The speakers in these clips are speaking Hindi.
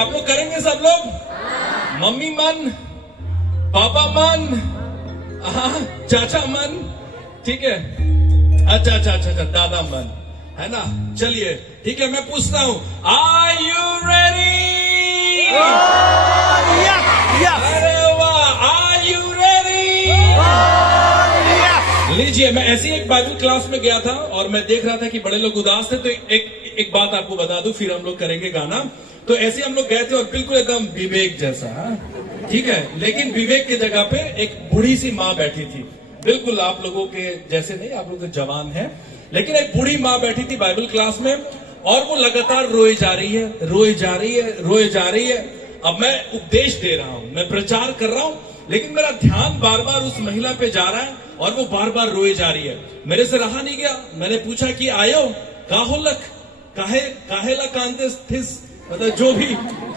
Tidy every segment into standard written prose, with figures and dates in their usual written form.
आप लोग करेंगे सब लोग? मम्मी मन, पापा मन, चाचा मन, ठीक है, अच्छा अच्छा अच्छा अच्छा, दादा मन, है ना? चलिए ठीक है, मैं पूछता हूं, आर यू रेडी? अरे वाह, आर यू रेडी? लीजिए, मैं ऐसी एक बाइबल क्लास में गया था और मैं देख रहा था कि बड़े लोग उदास थे, तो एक बात आपको बता दूं, फिर हम लोग करेंगे गाना। तो ऐसे हम लोग गए थे और बिल्कुल एकदम विवेक जैसा, ठीक है, लेकिन विवेक की जगह पे एक बूढ़ी सी माँ बैठी थी, बिल्कुल आप लोगों के जैसे नहीं, आप लोग तो जवान हैं, लेकिन एक बूढ़ी माँ बैठी थी बाइबल क्लास में और वो लगातार रोई जा रही है, रोई जा रही है, रोई जा रही है। अब मैं उपदेश दे रहा हूं, मैं प्रचार कर रहा हूं, लेकिन मेरा ध्यान बार बार उस महिला पे जा रहा है और वो बार बार रोई जा रही है। मेरे से रहा नहीं गया, मैंने पूछा कि आयो का हो लख, काहे ला कांते थिस, मतलब जो भी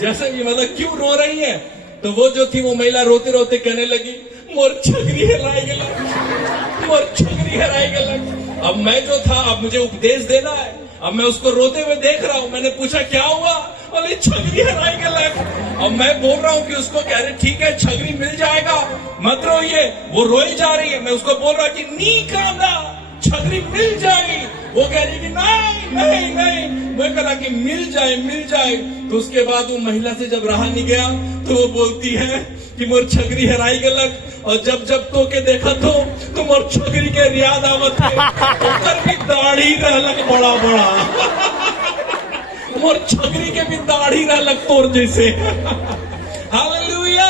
जैसे भी, मतलब क्यों रो रही है? तो वो जो थी वो महिला रोते रोते कहने लगी, मोर छगरी हराई गला, मोर छगरी हराई गला। अब मैं जो था, अब मुझे उपदेश देना है, अब मैं उसको रोते हुए देख रहा हूं, मैंने पूछा क्या हुआ? बोले छगरी हराई गला। अब मैं बोल रहा हूं कि उसको कह रहे ठीक है छगरी मिल जाएगा, मत रोइए। वो रोई जा रही है, मैं उसको बोल रहा कि नी कांदा, छगरी मिल जाएगी। वो कह रही कि नहीं नहीं नहीं, मैं कह रहा कि मिल जाए मिल जाए। तो उसके बाद वो महिला से जब रहा नहीं गया तो वो बोलती है कि मोर छगरी हराई गलक, और जब जब तो के देखा तो मोर छगरी के रियाद आवत है, ओकर भी दाढ़ी रहलक बड़ा बड़ा, मोर छगरी के भी दाढ़ी रहलक तोर जैसे। हालेलुया।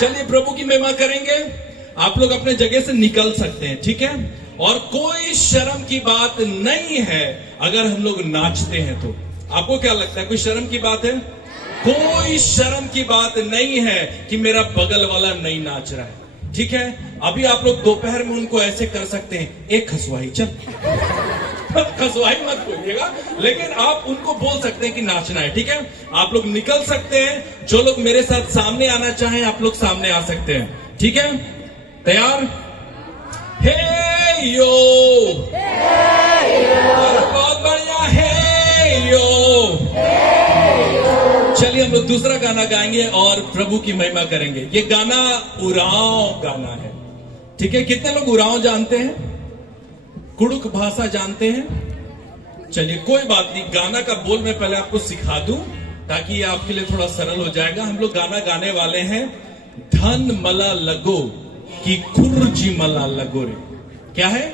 चलिए प्रभु की महिमा करेंगे। आप लोग अपने जगह से निकल सकते हैं, ठीक है? और कोई शर्म की बात नहीं है अगर हम लोग नाचते हैं तो। आपको क्या लगता है, कोई शर्म की बात है? कोई शर्म की बात नहीं है कि मेरा बगल वाला नहीं नाच रहा है, ठीक है? अभी आप लोग दोपहर में उनको ऐसे कर सकते हैं, एक खसवाई चल, खसवाई मत बोलिएगा, लेकिन आप उनको बोल सकते हैं कि नाचना है, ठीक है? आप लोग निकल सकते हैं। जो लोग मेरे साथ सामने आना चाहें आप लोग सामने आ सकते हैं, ठीक है? तैयार? हे यो, बहुत बढ़िया, हे यो। चलिए हम लोग दूसरा गाना गाएंगे और प्रभु की महिमा करेंगे। ये गाना उरांव गाना है, ठीक है? कितने लोग उरांव जानते हैं, कुड़ुक भाषा जानते हैं? चलिए कोई बात नहीं, गाना का बोल मैं पहले आपको सिखा दूं ताकि ये आपके लिए थोड़ा सरल हो जाएगा। हम लोग गाना गाने वाले हैं, धन मला लगो कि खुर्जी मला लगो रे। क्या है?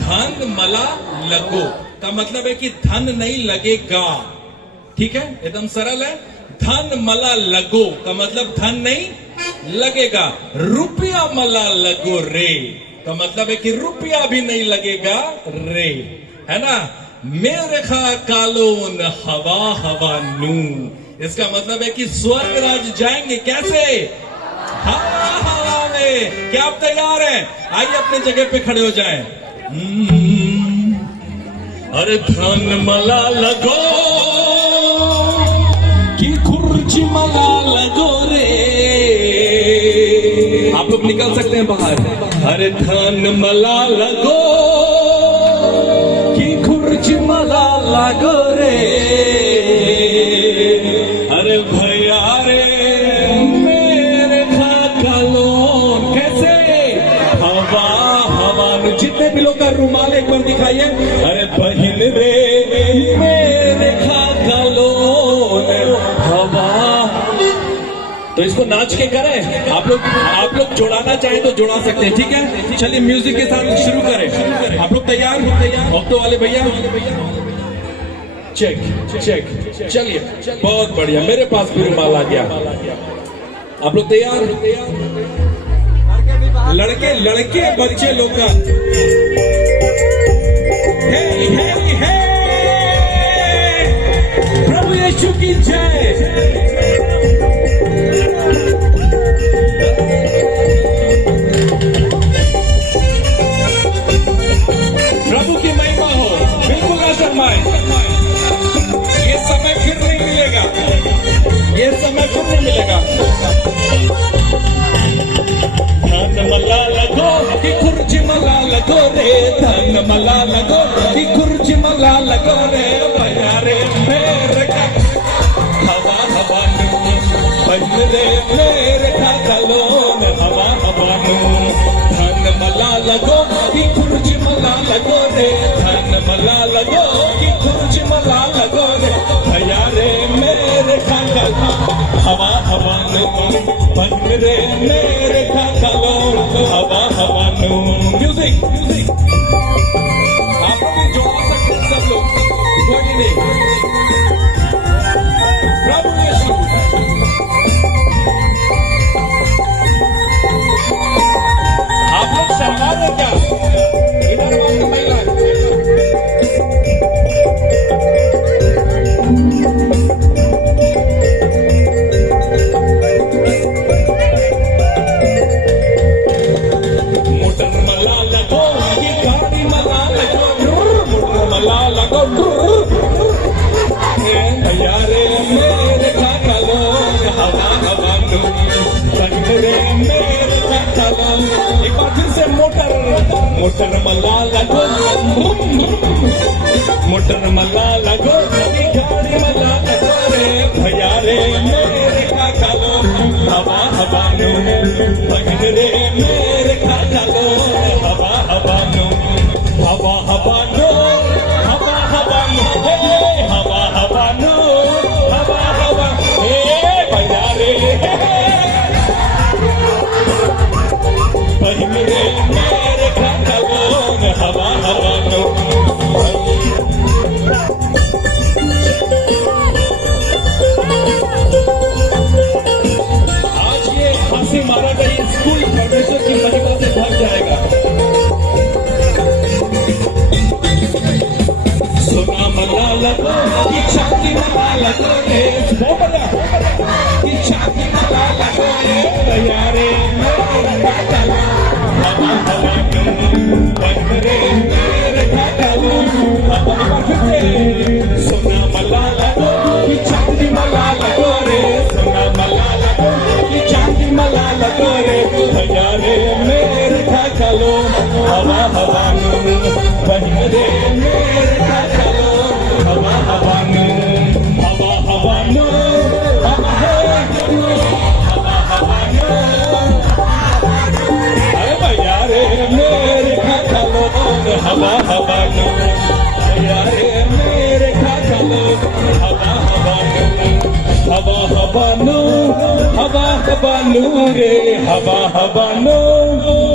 धन मला लगो का मतलब है कि धन नहीं लगेगा, ठीक है? एकदम सरल है। धन मला लगो का मतलब धन नहीं लगेगा। रुपया मला लगो रे का मतलब है कि रुपया भी नहीं लगेगा रे, है ना? मेरे खा कालोन हवा हवा नू, इसका मतलब है कि स्वर्ग राज जाएंगे। कैसे? हवा हवा में। क्या आप तैयार हैं? आइए अपने जगह पे खड़े हो जाएं। अरे धन मला लगो कि खुर्ची मला लगो रे। आप लोग निकल सकते हैं बाहर। अरे धन मला लगो कि खुर्ची मला लगो रे। अरे भैया रे मेरे खालोन। कैसे? हवा हवा में। जितने भी लोग का रुमाल एक बार दिखाइए। अरे बहिन रे मेरे खालोन हवा। तो इसको नाच के करें। आप लोग जोड़ाना चाहें तो जोड़ा सकते हैं, ठीक है? चलिए म्यूजिक के साथ शुरू करें। आप लोग तैयार? ऑक्टो वाले भैया चेक चेक। चलिए बहुत बढ़िया, मेरे पास भी रुमाल आ गया। आप लोग तैयार? लड़के लड़के बच्चे लोग का हे हे हे प्रभु यीशु की जय। प्रभु की महिमा हो, बिल्कुल ना शर्माए। ये समय फिर नहीं मिलेगा, ये समय फिर नहीं मिलेगा। धन मला लगो कि खुर्ची मला लगो रे। धन मला लगो कि खुर्ची मला लगो रे। भैया रे मेरे का हवा हवा नो बन रे मेरे खालो हवा हवा नो म्यूजिक म्यूजिक आप लोग भी जोड़ा सकते हैं सब लोग कोई नहीं प्रभु यीशु आप लोग शर्मा रहे क्या इधर वाले महिला यारे मेरे खालो हवा हवा नो रे मेरे खालो एक बार फिर से मोटर मोटर मला लगो मोटर मला लगो गाड़ी मला लगो रे भैया रे मेरे खालो हवा हवा नो रे मेरे खालो हवा हवा नो हवा हवा नो हवा हवा नो हवा हवा नो हवा हवा भैया रे मेरे मेरे खालो हवा हवा नो आज ये फांसी मारा गई स्कूल परमेश्वर की महिमा से भर जाएगा सोना मला लगो कि चांदी मला लगो रे कि चांदी मला लगो रे यारे मेरे खालो हवा हवा बन रे मेरे खालो हवा फिर सोना मला लगो कि चांदी मला लगो रे सोना मला लगो कि चांदी मला लगो रे यारे मेरे खालो हवा हवा बन रे मेरे खालो हवा हवा हवा हवा नो हवा हवा नो अरे भैया रे मेरे खालो हवा हवा नो भैया रे मेरे खालो हवा हवा हवा हवा नो हवा हवा नो रे हवा हवा नो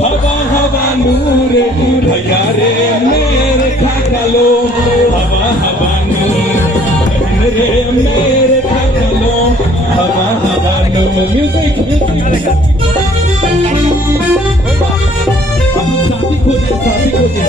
हवा हवा नो रे भैया रे मेरे खालो हवा हवा नो रे मेरे खालो हवा हवा नो म्यूजिक साथी खोजे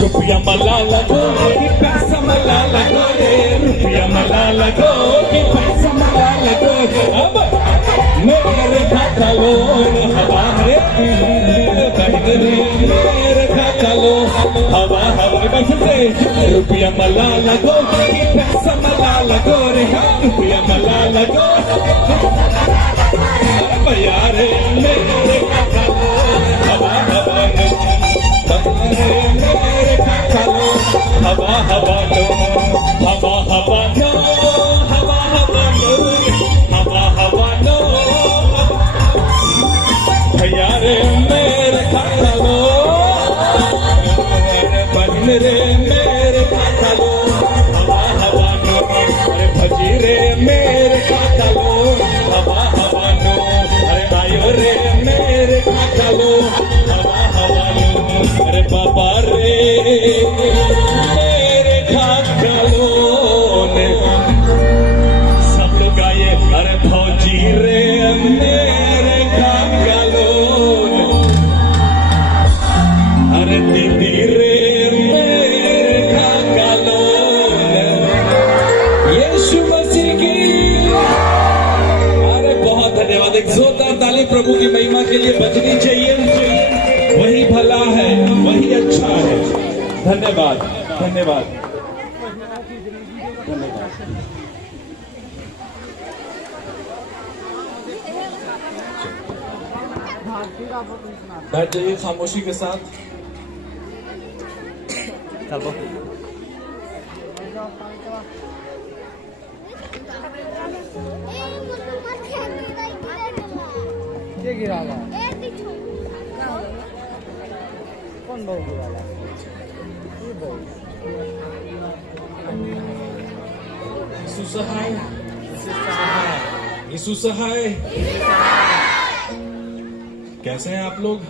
रुपया मला लगो कि पैसा मला लगो रे रुपया मला लगो कि पैसा मला लगो रे अब मेरे खालो हवा रे मेरे खालो हवा हवा से रुपया मला लगो कि पैसा मला लगो रे रुपया मला लगो भैया रे मेरे खालो हवा हवा मेरे खालो हवा हवा नो हवा हवा नो हवा हवा नो हवा हवा नो भैया रे मेरे खालो बन रे मेरे खालो हवा हवा नो अरे भजी रे मेरे खालो हवा हवा नो अरे आयो रे मेरे खालो हवा हवा नो अरे बाबा रे मेरे खालो ने सब लोग आए अरे भौजी रे मेरे खालो अरे दीदी रे मेरे खालो यीशु मसीह की अरे बहुत धन्यवाद एक जोरदार ताली प्रभु की महिमा के लिए बजनी चाहिए वही भला है वही अच्छा है धन्यवाद धन्यवाद धन्यवाद बैठ जाइए खामोशी के साथ। चलो ये गिराला कौन बहु गिराला ये बहु यीशु सहाय, यीशु सहाय। कैसे हैं आप लोग?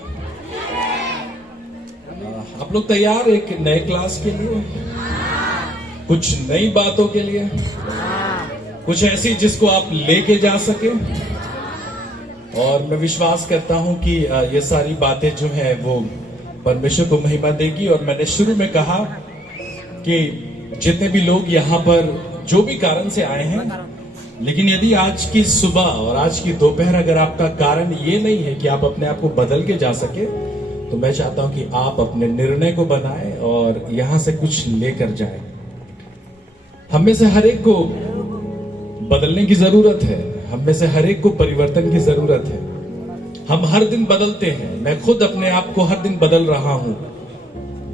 आप लोग तैयार एक नए क्लास के लिए, कुछ नई बातों के लिए, कुछ ऐसी जिसको आप लेके जा सके। और मैं विश्वास करता हूं कि ये सारी बातें जो है वो परमेश्वर को महिमा देगी। और मैंने शुरू में कहा कि जितने भी लोग यहाँ पर जो भी कारण से आए हैं, लेकिन यदि आज की सुबह और आज की दोपहर अगर आपका कारण ये नहीं है कि आप अपने आप को बदल के जा सके, तो मैं चाहता हूं कि आप अपने निर्णय को बनाएं और यहां से कुछ लेकर जाएं। हम में से हर एक को बदलने की जरूरत है, हम में से हर एक को परिवर्तन की जरूरत है। हम हर दिन बदलते हैं, मैं खुद अपने आप को हर दिन बदल रहा हूं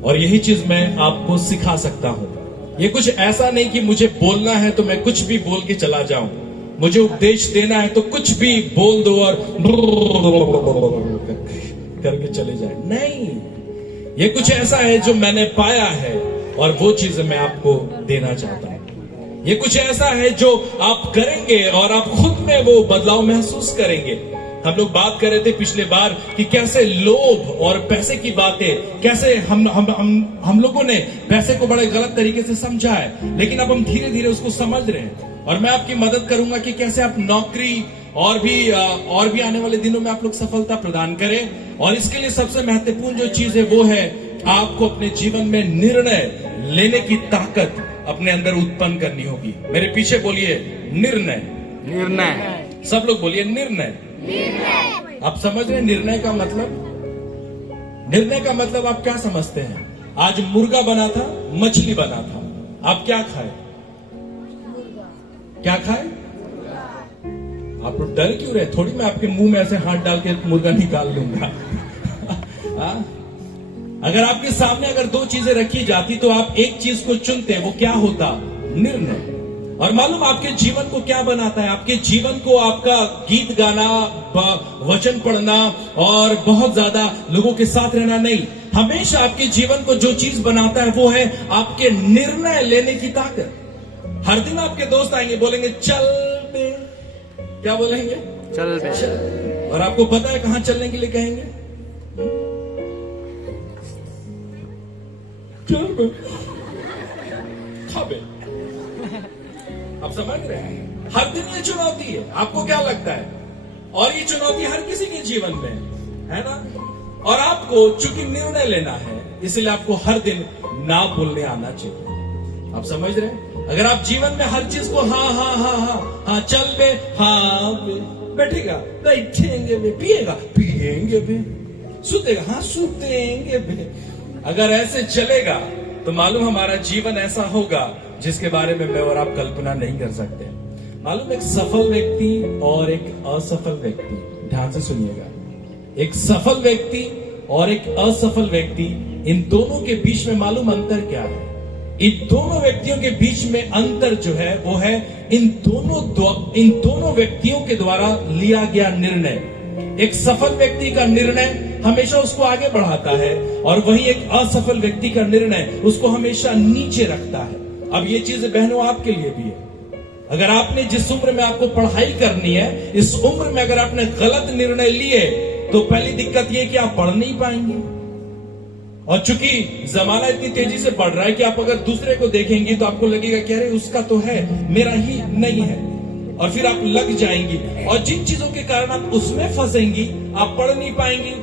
और यही चीज मैं आपको सिखा सकता हूं। ये कुछ ऐसा नहीं कि मुझे बोलना है तो मैं कुछ भी बोल के चला जाऊं, मुझे उपदेश देना है तो कुछ भी बोल दो और करके चले जाए। नहीं, ये कुछ ऐसा है जो मैंने पाया है और वो चीजें मैं आपको देना चाहता हूं। ये कुछ ऐसा है जो आप करेंगे और आप खुद में वो बदलाव महसूस करेंगे। हम लोग बात कर रहे थे पिछले बार कि कैसे लोभ और पैसे की बातें, कैसे हम लोगों ने पैसे को बड़े गलत तरीके से समझा है, लेकिन अब हम धीरे धीरे उसको समझ रहे हैं। और मैं आपकी मदद करूंगा कि कैसे आप नौकरी और भी आने वाले दिनों में आप लोग सफलता प्रदान करें। और इसके लिए सबसे महत्वपूर्ण जो चीज है वो है आपको अपने जीवन में निर्णय लेने की ताकत अपने अंदर उत्पन्न करनी होगी। मेरे पीछे बोलिए निर्णय। निर्णय, सब लोग बोलिए निर्णय। आप समझ रहे हैं निर्णय का मतलब? निर्णय का मतलब आप क्या समझते हैं? आज मुर्गा बना था, मछली बना था, आप क्या खाए? क्या खाए? आप लोग डर क्यों रहे? थोड़ी मैं आपके मुंह में ऐसे हाथ डाल के मुर्गा निकाल लूंगा। अगर आपके सामने अगर दो चीजें रखी जाती तो आप एक चीज को चुनते, वो क्या होता? निर्णय। और मालूम आपके जीवन को क्या बनाता है? आपके जीवन को आपका गीत गाना, वचन पढ़ना और बहुत ज्यादा लोगों के साथ रहना नहीं, हमेशा आपके जीवन को जो चीज बनाता है वो है आपके निर्णय लेने की ताकत। हर दिन आपके दोस्त आएंगे, बोलेंगे चल बे, क्या बोलेंगे? चल बे। और आपको पता है कहां चलने के लिए कहेंगे? चल बे, खा बे। आप समझ रहे हैं? हर दिन ये चुनौती है। आपको क्या लगता है? और ये चुनौती हर किसी के जीवन में है ना। और आपको चूंकि निर्णय लेना है, इसलिए आपको हर दिन ना बोलने आना चाहिए। आप समझ रहे हैं? अगर आप जीवन में हर चीज को हाँ हाँ हाँ हाँ हाँ चल बे, हाँ बे, बैठेगा बैठेंगे बे, पिएगा पिएंगे बे, सुतेगा हाँ सुतेंगे बे, अगर ऐसे चलेगा तो मालूम हमारा जीवन ऐसा होगा जिसके बारे में मैं और आप कल्पना नहीं कर सकते। मालूम एक सफल व्यक्ति और एक असफल व्यक्ति, ध्यान से सुनिएगा, एक सफल व्यक्ति और एक असफल व्यक्ति, इन दोनों के बीच में मालूम अंतर क्या है? इन दोनों व्यक्तियों के बीच में अंतर जो है वो है इन दोनों व्यक्तियों के द्वारा लिया गया निर्णय। एक सफल व्यक्ति का निर्णय हमेशा उसको आगे बढ़ाता है और वहीं एक असफल व्यक्ति का निर्णय उसको हमेशा नीचे रखता है। अब ये चीज बहनों आपके लिए भी है। अगर आपने जिस उम्र में आपको पढ़ाई करनी है, इस उम्र में अगर आपने गलत निर्णय लिए तो पहली दिक्कत ये कि आप पढ़ नहीं पाएंगे। और चूंकि जमाना इतनी तेजी से बढ़ रहा है कि आप अगर दूसरे को देखेंगे तो आपको लगेगा कि अरे उसका तो है, मेरा ही नहीं है, और फिर आप लग जाएंगी। और जिन चीजों के कारण आप उसमें फंसेंगी, आप पढ़ नहीं पाएंगी,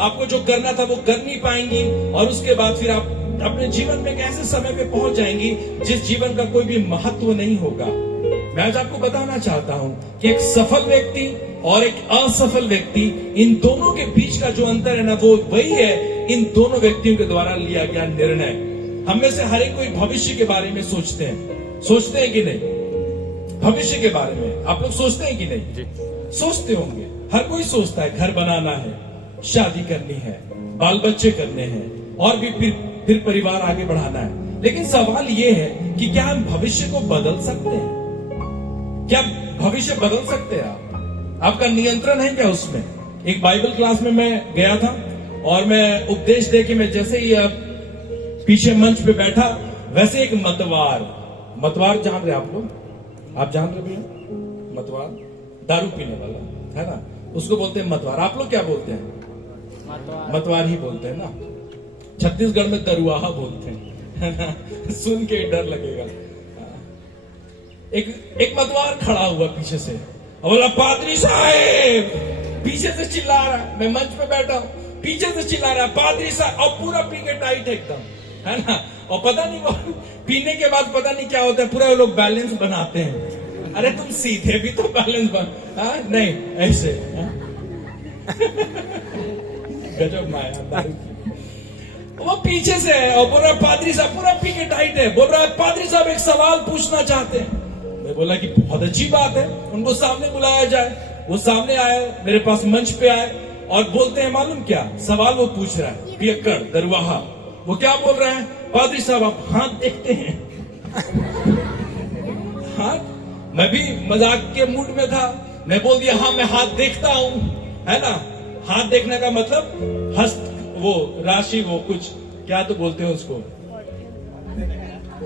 आपको जो करना था वो कर नहीं पाएंगी, और उसके बाद फिर आप अपने जीवन में एक ऐसे समय पे पहुंच जाएंगी जिस जीवन का कोई भी महत्व नहीं होगा। मैं आज आपको बताना चाहता हूं कि एक सफल व्यक्ति और एक असफल व्यक्ति, इन दोनों के बीच का जो अंतर है ना, वो वही है इन दोनों व्यक्तियों के द्वारा लिया गया निर्णय। हम में से हर एक कोई भविष्य के बारे में सोचते हैं कि नहीं? भविष्य के बारे में आप लोग सोचते हैं कि नहीं? सोचते होंगे, हर कोई सोचता है घर बनाना है, शादी करनी है, बाल बच्चे करने हैं और भी फिर परिवार आगे बढ़ाना है। लेकिन सवाल यह है कि क्या हम भविष्य को बदल सकते हैं? क्या भविष्य बदल सकते हैं आप? आपका नियंत्रण है क्या उसमें? एक बाइबल क्लास में मैं गया था और मैं उपदेश दे के मैं जैसे ही पीछे मंच पे बैठा, वैसे एक मतवार जान रहे आप लोग? आप जान रहे भैया? मतवार दारू पीने वाला है ना, उसको बोलते हैं मतवार। आप लोग क्या बोलते हैं? मतवार ही बोलते हैं ना। छत्तीसगढ़ में दरुआहा बोलते हैं, है ना? सुन के डर लगेगा। एक मतवार खड़ा हुआ पीछे से और बोला, पादरी साहब, पीछे से चिल्ला रहा है। मैं मंच पे बैठा हूं, पीछे से चिल्ला रहा है, पादरी साहब, और पूरा पी के टाइट एकदम, है ना। और पता नहीं वो पीने के बाद पता नहीं क्या होता है, पूरा लोग बैलेंस बनाते हैं। अरे तुम सीधे भी तो बैलेंस नहीं ऐसे। गजब माया दारू की। वो पीछे से है और बोल रहा है, पादरी साहब पूरा पी के टाइट है। बोल रहा है, पादरी साहब एक सवाल पूछना चाहते हैं। मैं बोला कि बहुत अच्छी बात है, उनको सामने बुलाया जाए। वो सामने आए, मेरे पास मंच पे आए और बोलते हैं, मालूम क्या सवाल वो पूछ रहा है? पियक्कड़ दरवाहा। वो क्या बोल रहा है? पादरी साहब आप हाथ देखते हैं? हाथ? मैं भी मजाक के मूड में था, मैं बोल दिया, हाँ मैं हाथ देखता हूं, है ना। हाथ देखने का मतलब हस्त, वो राशि, वो कुछ क्या तो बोलते हैं उसको,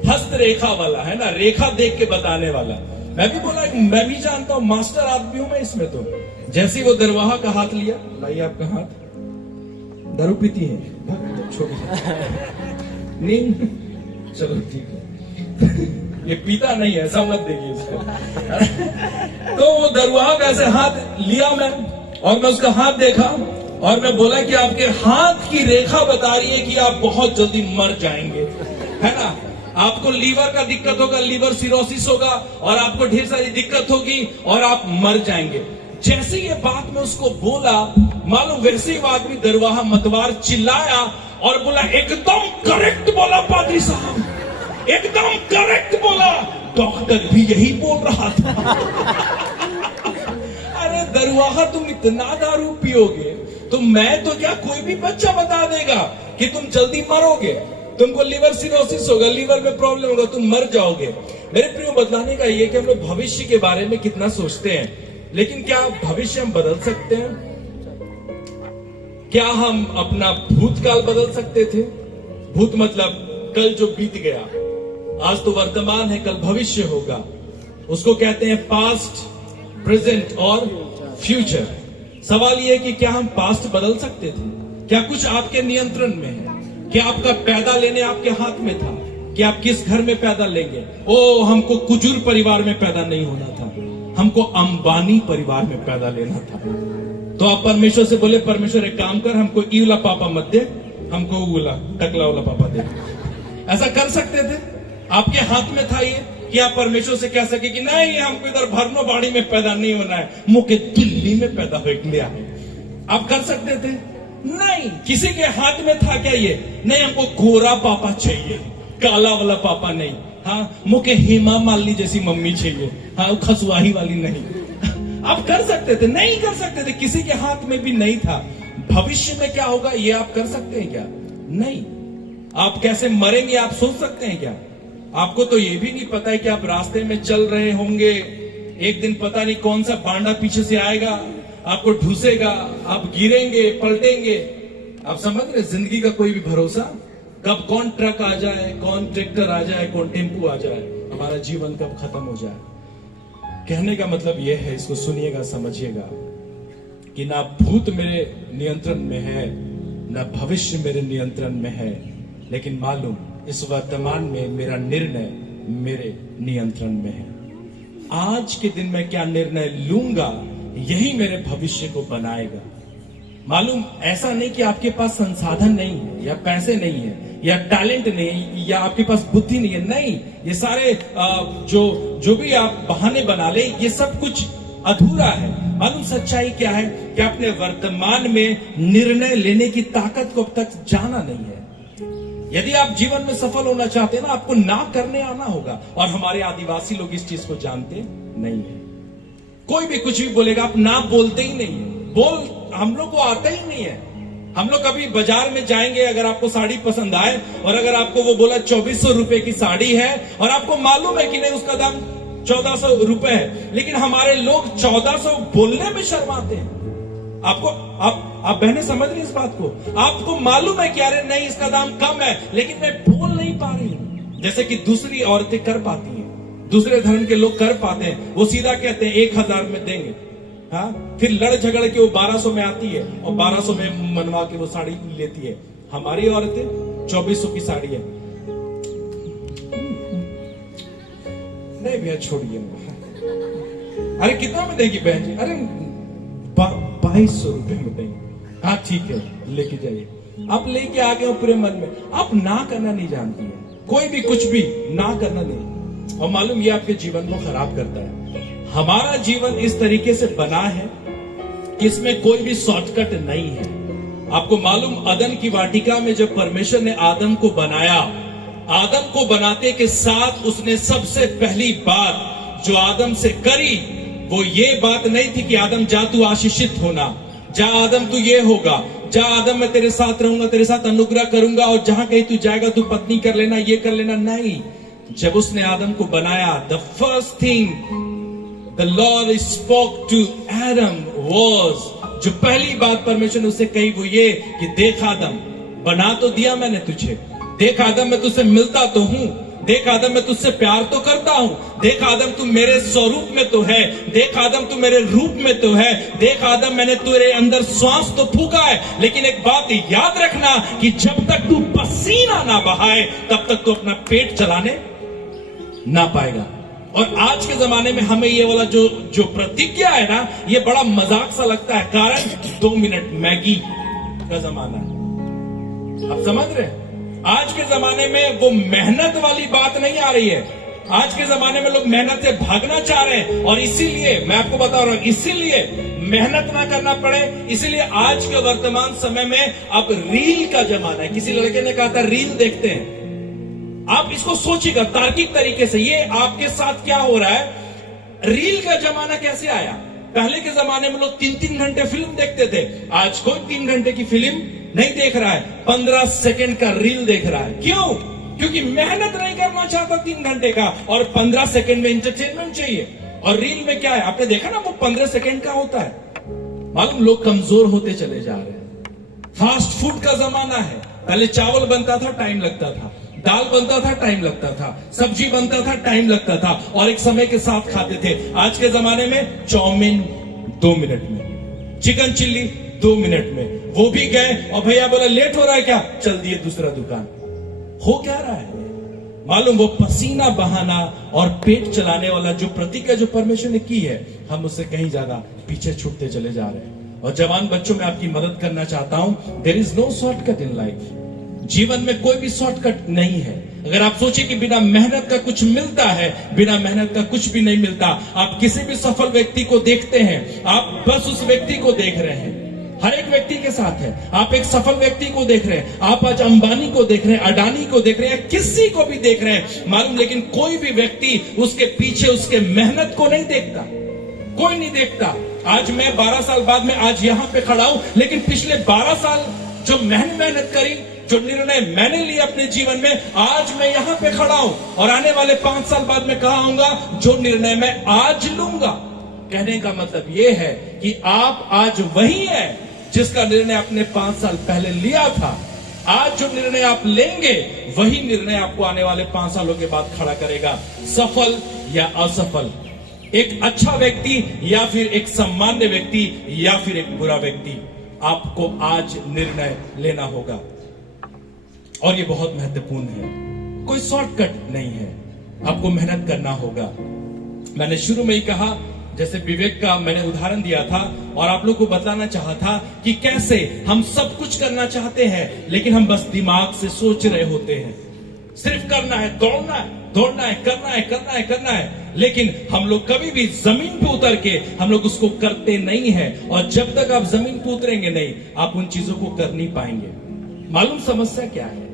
हस्त रेखा वाला, है ना, रेखा देख के बताने वाला। मैं भी बोला मैं भी जानता हूं, मास्टर आदमी हूं मैं इसमें। तो जैसे वो दरवाहा का हाथ लिया, लाइए आपका हाथ, दारू पीती है? नहीं, चलो ठीक है, ये पीता नहीं है, ऐसा मत देखिए इसको। तो वो दरवाहा का ऐसे हाथ लिया मैं, और मैं उसका हाथ देखा और मैं बोला कि आपके हाथ की रेखा बता रही है कि आप बहुत जल्दी मर जाएंगे, है ना। आपको लीवर का दिक्कत होगा, लीवर सिरोसिस होगा और आपको ढेर सारी दिक्कत होगी और आप मर जाएंगे। जैसे ये बात मैं उसको बोला, मालूम वैसे ही आदमी दरवाहा मतवार चिल्लाया और बोला, एकदम करेक्ट बोला पादरी साहब, एकदम करेक्ट बोला, डॉक्टर भी यही बोल रहा था। अरे दरवाहा, तुम इतना दारू पियोगे तो मैं तो क्या, कोई भी बच्चा बता देगा कि तुम जल्दी मरोगे, तुमको लीवर सिरोसिस होगा, लीवर में प्रॉब्लम होगा, तुम मर जाओगे। मेरे प्रियो, बतलाने का ये कि हम लोग भविष्य के बारे में कितना सोचते हैं, लेकिन क्या भविष्य हम बदल सकते हैं? क्या हम अपना भूतकाल बदल सकते थे? भूत मतलब कल जो बीत गया, आज तो वर्तमान है, कल भविष्य होगा। उसको कहते हैं पास्ट, प्रेजेंट और फ्यूचर। सवाल यह है कि क्या हम पास्ट बदल सकते थे? क्या कुछ आपके नियंत्रण में है? क्या आपका पैदा लेने आपके हाथ में था कि आप किस घर में पैदा लेंगे? ओ, हमको कुजूर परिवार में पैदा नहीं होना था, हमको अंबानी परिवार में पैदा लेना था। तो आप परमेश्वर से बोले, परमेश्वर एक काम कर, हमको ई वाला पापा मत दे, हमको वो टकला वाला पापा दे। ऐसा कर सकते थे? आपके हाथ में था ये कि आप परमेश्वर से कह सके कि नहीं, हमको इधर भरनो बाड़ी में पैदा नहीं होना है, मुझे दिल्ली में पैदा हो गया है। आप कर सकते थे? नहीं। किसी के हाथ में था क्या ये? नहीं, हमको गोरा पापा चाहिए, काला वाला पापा नहीं। हाँ, मुझे हेमा मालिनी जैसी मम्मी चाहिए, हाँ खसुआही वाली नहीं। आप कर सकते थे? नहीं कर सकते थे, किसी के हाथ में भी नहीं था। भविष्य में क्या होगा ये आप कर सकते हैं क्या? नहीं। आप कैसे मरेंगे आप सोच सकते हैं क्या? आपको तो ये भी नहीं पता है कि आप रास्ते में चल रहे होंगे, एक दिन पता नहीं कौन सा बांडा पीछे से आएगा, आपको ढूसेगा, आप गिरेंगे, पलटेंगे। आप समझ रहे, जिंदगी का कोई भी भरोसा, कब कौन ट्रक आ जाए, कौन ट्रैक्टर आ जाए, कौन टेम्पू आ जाए, हमारा जीवन कब खत्म हो जाए। कहने का मतलब यह है, इसको सुनिएगा, समझिएगा, कि ना भूत मेरे नियंत्रण में है, ना भविष्य मेरे नियंत्रण में है, लेकिन मालूम इस वर्तमान में मेरा निर्णय मेरे नियंत्रण में है। आज के दिन मैं क्या निर्णय लूंगा, यही मेरे भविष्य को बनाएगा। मालूम, ऐसा नहीं कि आपके पास संसाधन नहीं है, या पैसे नहीं है, या टैलेंट नहीं है, या आपके पास बुद्धि नहीं है। नहीं, ये सारे जो भी आप बहाने बना ले, ये सब कुछ अधूरा है। मालूम सच्चाई क्या है कि अपने वर्तमान में निर्णय लेने की ताकत को अब तक जाना नहीं है। यदि आप जीवन में सफल होना चाहते हैं ना, आपको ना करने आना होगा। और हमारे आदिवासी लोग इस चीज को जानते नहीं है। कोई भी कुछ भी बोलेगा, आप ना बोलते ही नहीं है। बोल हम लोग को आता ही नहीं है। हम लोग कभी बाजार में जाएंगे, अगर आपको साड़ी पसंद आए और अगर आपको वो बोला 2400 रुपए की साड़ी है और आपको मालूम है कि नहीं उसका दाम 1400 रुपए है, लेकिन हमारे लोग 1400 बोलने में शर्माते हैं। आपको आप बहनें समझ रही इस बात को? आपको मालूम है कि अरे नहीं इसका दाम कम है, लेकिन मैं बोल नहीं पा रही हूं। जैसे कि दूसरी औरतें कर पाती हैं, दूसरे धर्म के लोग कर पाते हैं, वो सीधा कहते हैं 1000 में देंगे। हाँ, फिर लड़ झगड़ के वो 1200 में आती है और 1200 में मनवा के वो साड़ी लेती है। हमारी औरतें 2400 की साड़ी है। नहीं भैया छोड़िए, अरे कितना में देगी बहन जी? अरे 2200 रुपए में देंगे। हाँ ठीक है, लेके जाइए। आप लेके आ गए हो पूरे मन में, आप ना करना नहीं जानती है, कोई भी कुछ भी ना करना नहीं। और मालूम ये आपके जीवन को खराब करता है। हमारा जीवन इस तरीके से बना है कि इसमें कोई भी शॉर्टकट नहीं है। आपको मालूम, अदन की वाटिका में जब परमेश्वर ने आदम को बनाया, आदम को बनाते के साथ उसने सबसे पहली बात जो आदम से करी वो ये बात नहीं थी कि आदम जा तू आशीषित होना, जा आदम तू ये होगा, जा आदम मैं तेरे साथ रहूंगा, तेरे साथ अनुग्रह करूंगा और जहां कहीं तू जाएगा तू पत्नी कर लेना, ये कर लेना। नहीं, जब उसने आदम को बनाया, the first thing the Lord spoke to Adam was, जो पहली बात परमेश्वर ने उसे कही वो ये कि देख आदम, बना तो दिया मैंने तुझे, देख आदम मैं तुझसे मिलता तो हूं, देख आदम मैं तुझसे प्यार तो करता हूं, देख आदम तू मेरे स्वरूप में तो है, देख आदम तू मेरे रूप में तो है, देख आदम मैंने तेरे अंदर श्वास तो फूका है, लेकिन एक बात याद रखना कि जब तक तू पसीना ना बहाए तब तक तू अपना पेट चलाने ना पाएगा। और आज के जमाने में हमें ये वाला जो प्रतिज्ञा है ना, ये बड़ा मजाक सा लगता है, कारण 2 मिनट मैगी का जमाना है। आप समझ रहे हैं? आज के जमाने में वो मेहनत वाली बात नहीं आ रही है। आज के जमाने में लोग मेहनत से भागना चाह रहे हैं और इसीलिए मैं आपको बता रहा हूं, इसीलिए मेहनत ना करना पड़े, इसीलिए आज के वर्तमान समय में अब रील का जमाना है। किसी लड़के ने कहा था रील देखते हैं। आप इसको सोचिएगा तार्किक तरीके से, ये आपके साथ क्या हो रहा है? रील का जमाना कैसे आया? पहले के जमाने में लोग 3-3 घंटे फिल्म देखते थे, आज कोई 3 घंटे की फिल्म नहीं देख रहा है, 15 सेकंड का रील देख रहा है। क्यों? क्योंकि मेहनत नहीं करना चाहता 3 घंटे का और 15 सेकंड में एंटरटेनमेंट चाहिए। और रील में क्या है, आपने देखा ना, वो 15 सेकंड का होता है। मालूम, लोग कमजोर होते चले जा रहे हैं। फास्ट फूड का जमाना है। पहले चावल बनता था, टाइम लगता था, दाल बनता था, टाइम लगता था, सब्जी बनता था, टाइम लगता था और एक समय के साथ खाते थे। आज के जमाने में चाउमीन 2 मिनट में, चिकन चिल्ली 2 मिनट में, वो भी गए और भैया बोला लेट हो रहा है क्या, चल दिए दूसरा दुकान। हो क्या रहा है मालूम? वो पसीना बहाना और पेट चलाने वाला जो प्रतिज्ञा जो परमेश्वर ने की है, हम उससे कहीं ज्यादा पीछे छूटते चले जा रहे हैं। और जवान बच्चों में आपकी मदद करना चाहता हूं, there is no shortcut in life. जीवन में कोई भी शॉर्टकट नहीं है। अगर आप सोचे कि बिना मेहनत का कुछ मिलता है, बिना मेहनत का कुछ भी नहीं मिलता। आप किसी भी सफल व्यक्ति को देखते हैं, आप बस उस व्यक्ति को देख रहे हैं, हर एक व्यक्ति के साथ है। आप एक सफल व्यक्ति को देख रहे हैं, आप आज अंबानी को देख रहे हैं, अडानी को देख रहे हैं, किसी को भी देख रहे हैं मालूम, लेकिन कोई भी व्यक्ति उसके पीछे उसके मेहनत को नहीं देखता, कोई नहीं देखता। आज मैं 12 साल बाद में आज यहां पे खड़ा हूं, लेकिन पिछले 12 साल जो मैंने मेहनत करी, जो निर्णय मैंने लिए अपने जीवन में, आज मैं यहां पे खड़ा हूं और आने वाले 5 साल बाद में कहा आऊंगा जो निर्णय मैं आज लूंगा। कहने का मतलब यह है कि आप आज वही है जिसका निर्णय आपने 5 साल पहले लिया था। आज जो निर्णय आप लेंगे वही निर्णय आपको आने वाले 5 सालों के बाद खड़ा करेगा, सफल या असफल, एक अच्छा व्यक्ति या फिर एक सामान्य व्यक्ति या फिर एक बुरा व्यक्ति। आपको आज निर्णय लेना होगा और ये बहुत महत्वपूर्ण है। कोई शॉर्टकट नहीं है, आपको मेहनत करना होगा। मैंने शुरू में ही कहा, जैसे विवेक का मैंने उदाहरण दिया था और आप लोग को बताना चाहा था कि कैसे हम सब कुछ करना चाहते हैं, लेकिन हम बस दिमाग से सोच रहे होते हैं, सिर्फ करना है, दौड़ना है, दौड़ना है, करना है, करना है, करना है, लेकिन हम लोग कभी भी जमीन पे उतर के हम लोग उसको करते नहीं है। और जब तक आप जमीन पे उतरेंगे नहीं, आप उन चीजों को कर नहीं पाएंगे। मालूम समस्या क्या है?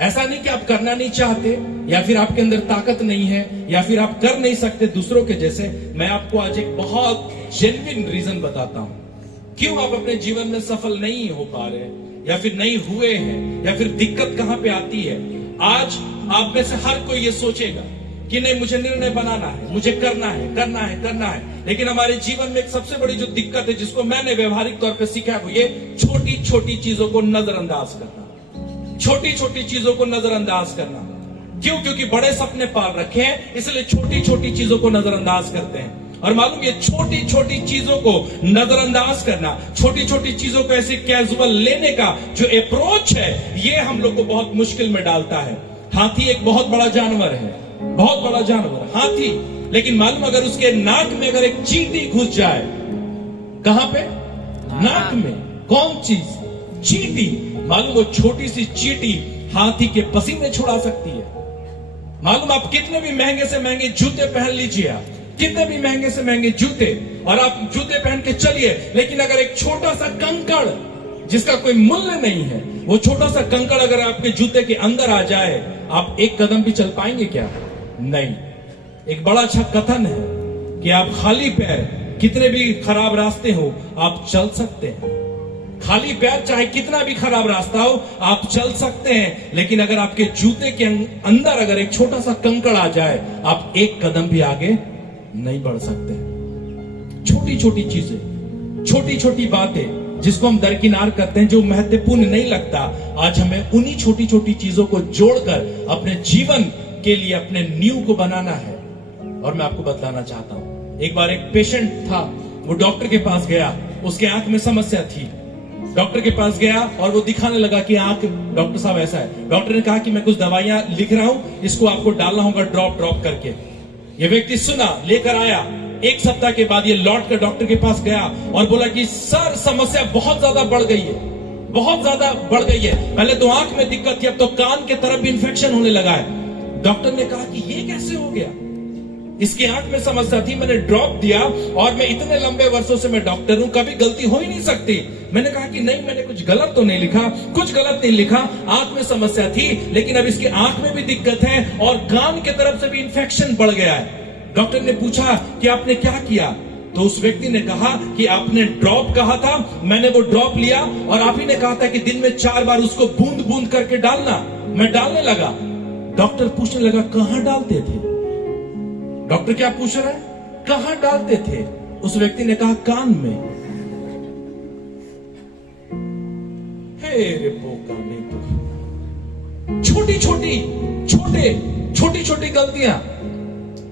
ऐसा नहीं कि आप करना नहीं चाहते या फिर आपके अंदर ताकत नहीं है या फिर आप कर नहीं सकते दूसरों के जैसे। मैं आपको आज एक बहुत जेन्युइन रीजन बताता हूं क्यों आप अपने जीवन में सफल नहीं हो पा रहे। या फिर नहीं हुए हैं, या फिर दिक्कत कहां पे आती है। आज आप में से हर कोई ये सोचेगा कि नहीं, मुझे निर्णय बनाना है, मुझे करना है, करना है, करना है। लेकिन हमारे जीवन में एक सबसे बड़ी जो दिक्कत है, जिसको मैंने व्यवहारिक तौर पे सीखा है, वो ये छोटी छोटी चीजों को नजरअंदाज करना। छोटी छोटी चीजों को नजरअंदाज करना। क्यों? क्योंकि बड़े सपने पाल रखे हैं, इसलिए छोटी छोटी चीजों को नजरअंदाज करते हैं। और मालूम, ये छोटी छोटी चीजों को नजरअंदाज करना, छोटी छोटी चीजों को ऐसे कैजुअल लेने का जो अप्रोच है, ये हम लोग को बहुत मुश्किल में डालता है। हाथी एक बहुत बड़ा जानवर है, बहुत बड़ा जानवर हाथी, लेकिन मालूम, अगर उसके नाक में अगर एक चींटी घुस जाए, कहां पे? नाक में। कौन चीज? चींटी। मालूम, वो छोटी सी चींटी हाथी के पसीने छुड़ा सकती है। मालूम, आप कितने भी महंगे से महंगे जूते पहन लीजिए, आप कितने भी महंगे से महंगे जूते, और आप जूते पहन के चलिए, लेकिन अगर एक छोटा सा कंकड़ जिसका कोई मूल्य नहीं है, वो छोटा सा कंकड़ अगर आपके जूते के अंदर आ जाए, आप एक कदम भी चल पाएंगे क्या? नहीं। एक बड़ा अच्छा कथन है कि आप खाली पैर कितने भी खराब रास्ते हो, आप चल सकते हैं। खाली पैर चाहे कितना भी खराब रास्ता हो, आप चल सकते हैं। लेकिन अगर आपके जूते के अंदर अगर एक छोटा सा कंकड़ आ जाए, आप एक कदम भी आगे नहीं बढ़ सकते। छोटी छोटी चीजें, छोटी छोटी बातें जिसको हम दरकिनार करते हैं, जो महत्वपूर्ण नहीं लगता, आज हमें उन्हीं छोटी छोटी चीजों को जोड़कर अपने जीवन के लिए अपने नींव को बनाना है। और मैं आपको बतलाना चाहता हूं, एक बार एक पेशेंट था, वो डॉक्टर के पास गया, उसके आंख में समस्या थी। डॉक्टर के पास गया और वो दिखाने लगा कि आंख, डॉक्टर साहब ऐसा है। डॉक्टर ने कहा कि मैं कुछ दवाइयां लिख रहा हूं, इसको आपको डालना होगा ड्रॉप ड्रॉप करके। ये व्यक्ति सुना, लेकर आया। एक सप्ताह के बाद ये लौट कर डॉक्टर के पास गया और बोला कि सर, समस्या बहुत ज्यादा बढ़ गई है, बहुत ज्यादा बढ़ गई है। पहले तो आंख में दिक्कत थी, अब तो कान के तरफ भी इंफेक्शन होने लगा है। डॉक्टर ने कहा कि ये कैसे हो गया? इसकी आंख में समस्या थी, मैंने ड्रॉप दिया, और मैं इतने लंबे वर्षों से मैं डॉक्टर हूं, कभी गलती हो ही नहीं सकती। मैंने कहा कि नहीं, मैंने कुछ गलत तो नहीं लिखा, कुछ गलत नहीं लिखा, आंख में समस्या थी, लेकिन अब इसकी आंख में भी दिक्कत है और कान की तरफ से भी इंफेक्शन बढ़ गया है। डॉक्टर ने पूछा कि आपने क्या किया? तो उस व्यक्ति ने कहा कि आपने ड्रॉप कहा था, मैंने वो ड्रॉप लिया, और आप ही ने कहा था कि दिन में 4 बार उसको बूंद बूंद करके डालना। मैं डालने लगा। डॉक्टर पूछने लगा, कहां डालते थे? डॉक्टर क्या पूछ रहा है? कहां डालते थे? उस व्यक्ति ने कहा, कान में। हे रे बोका, नहीं तो छोटी छोटी गलतियां,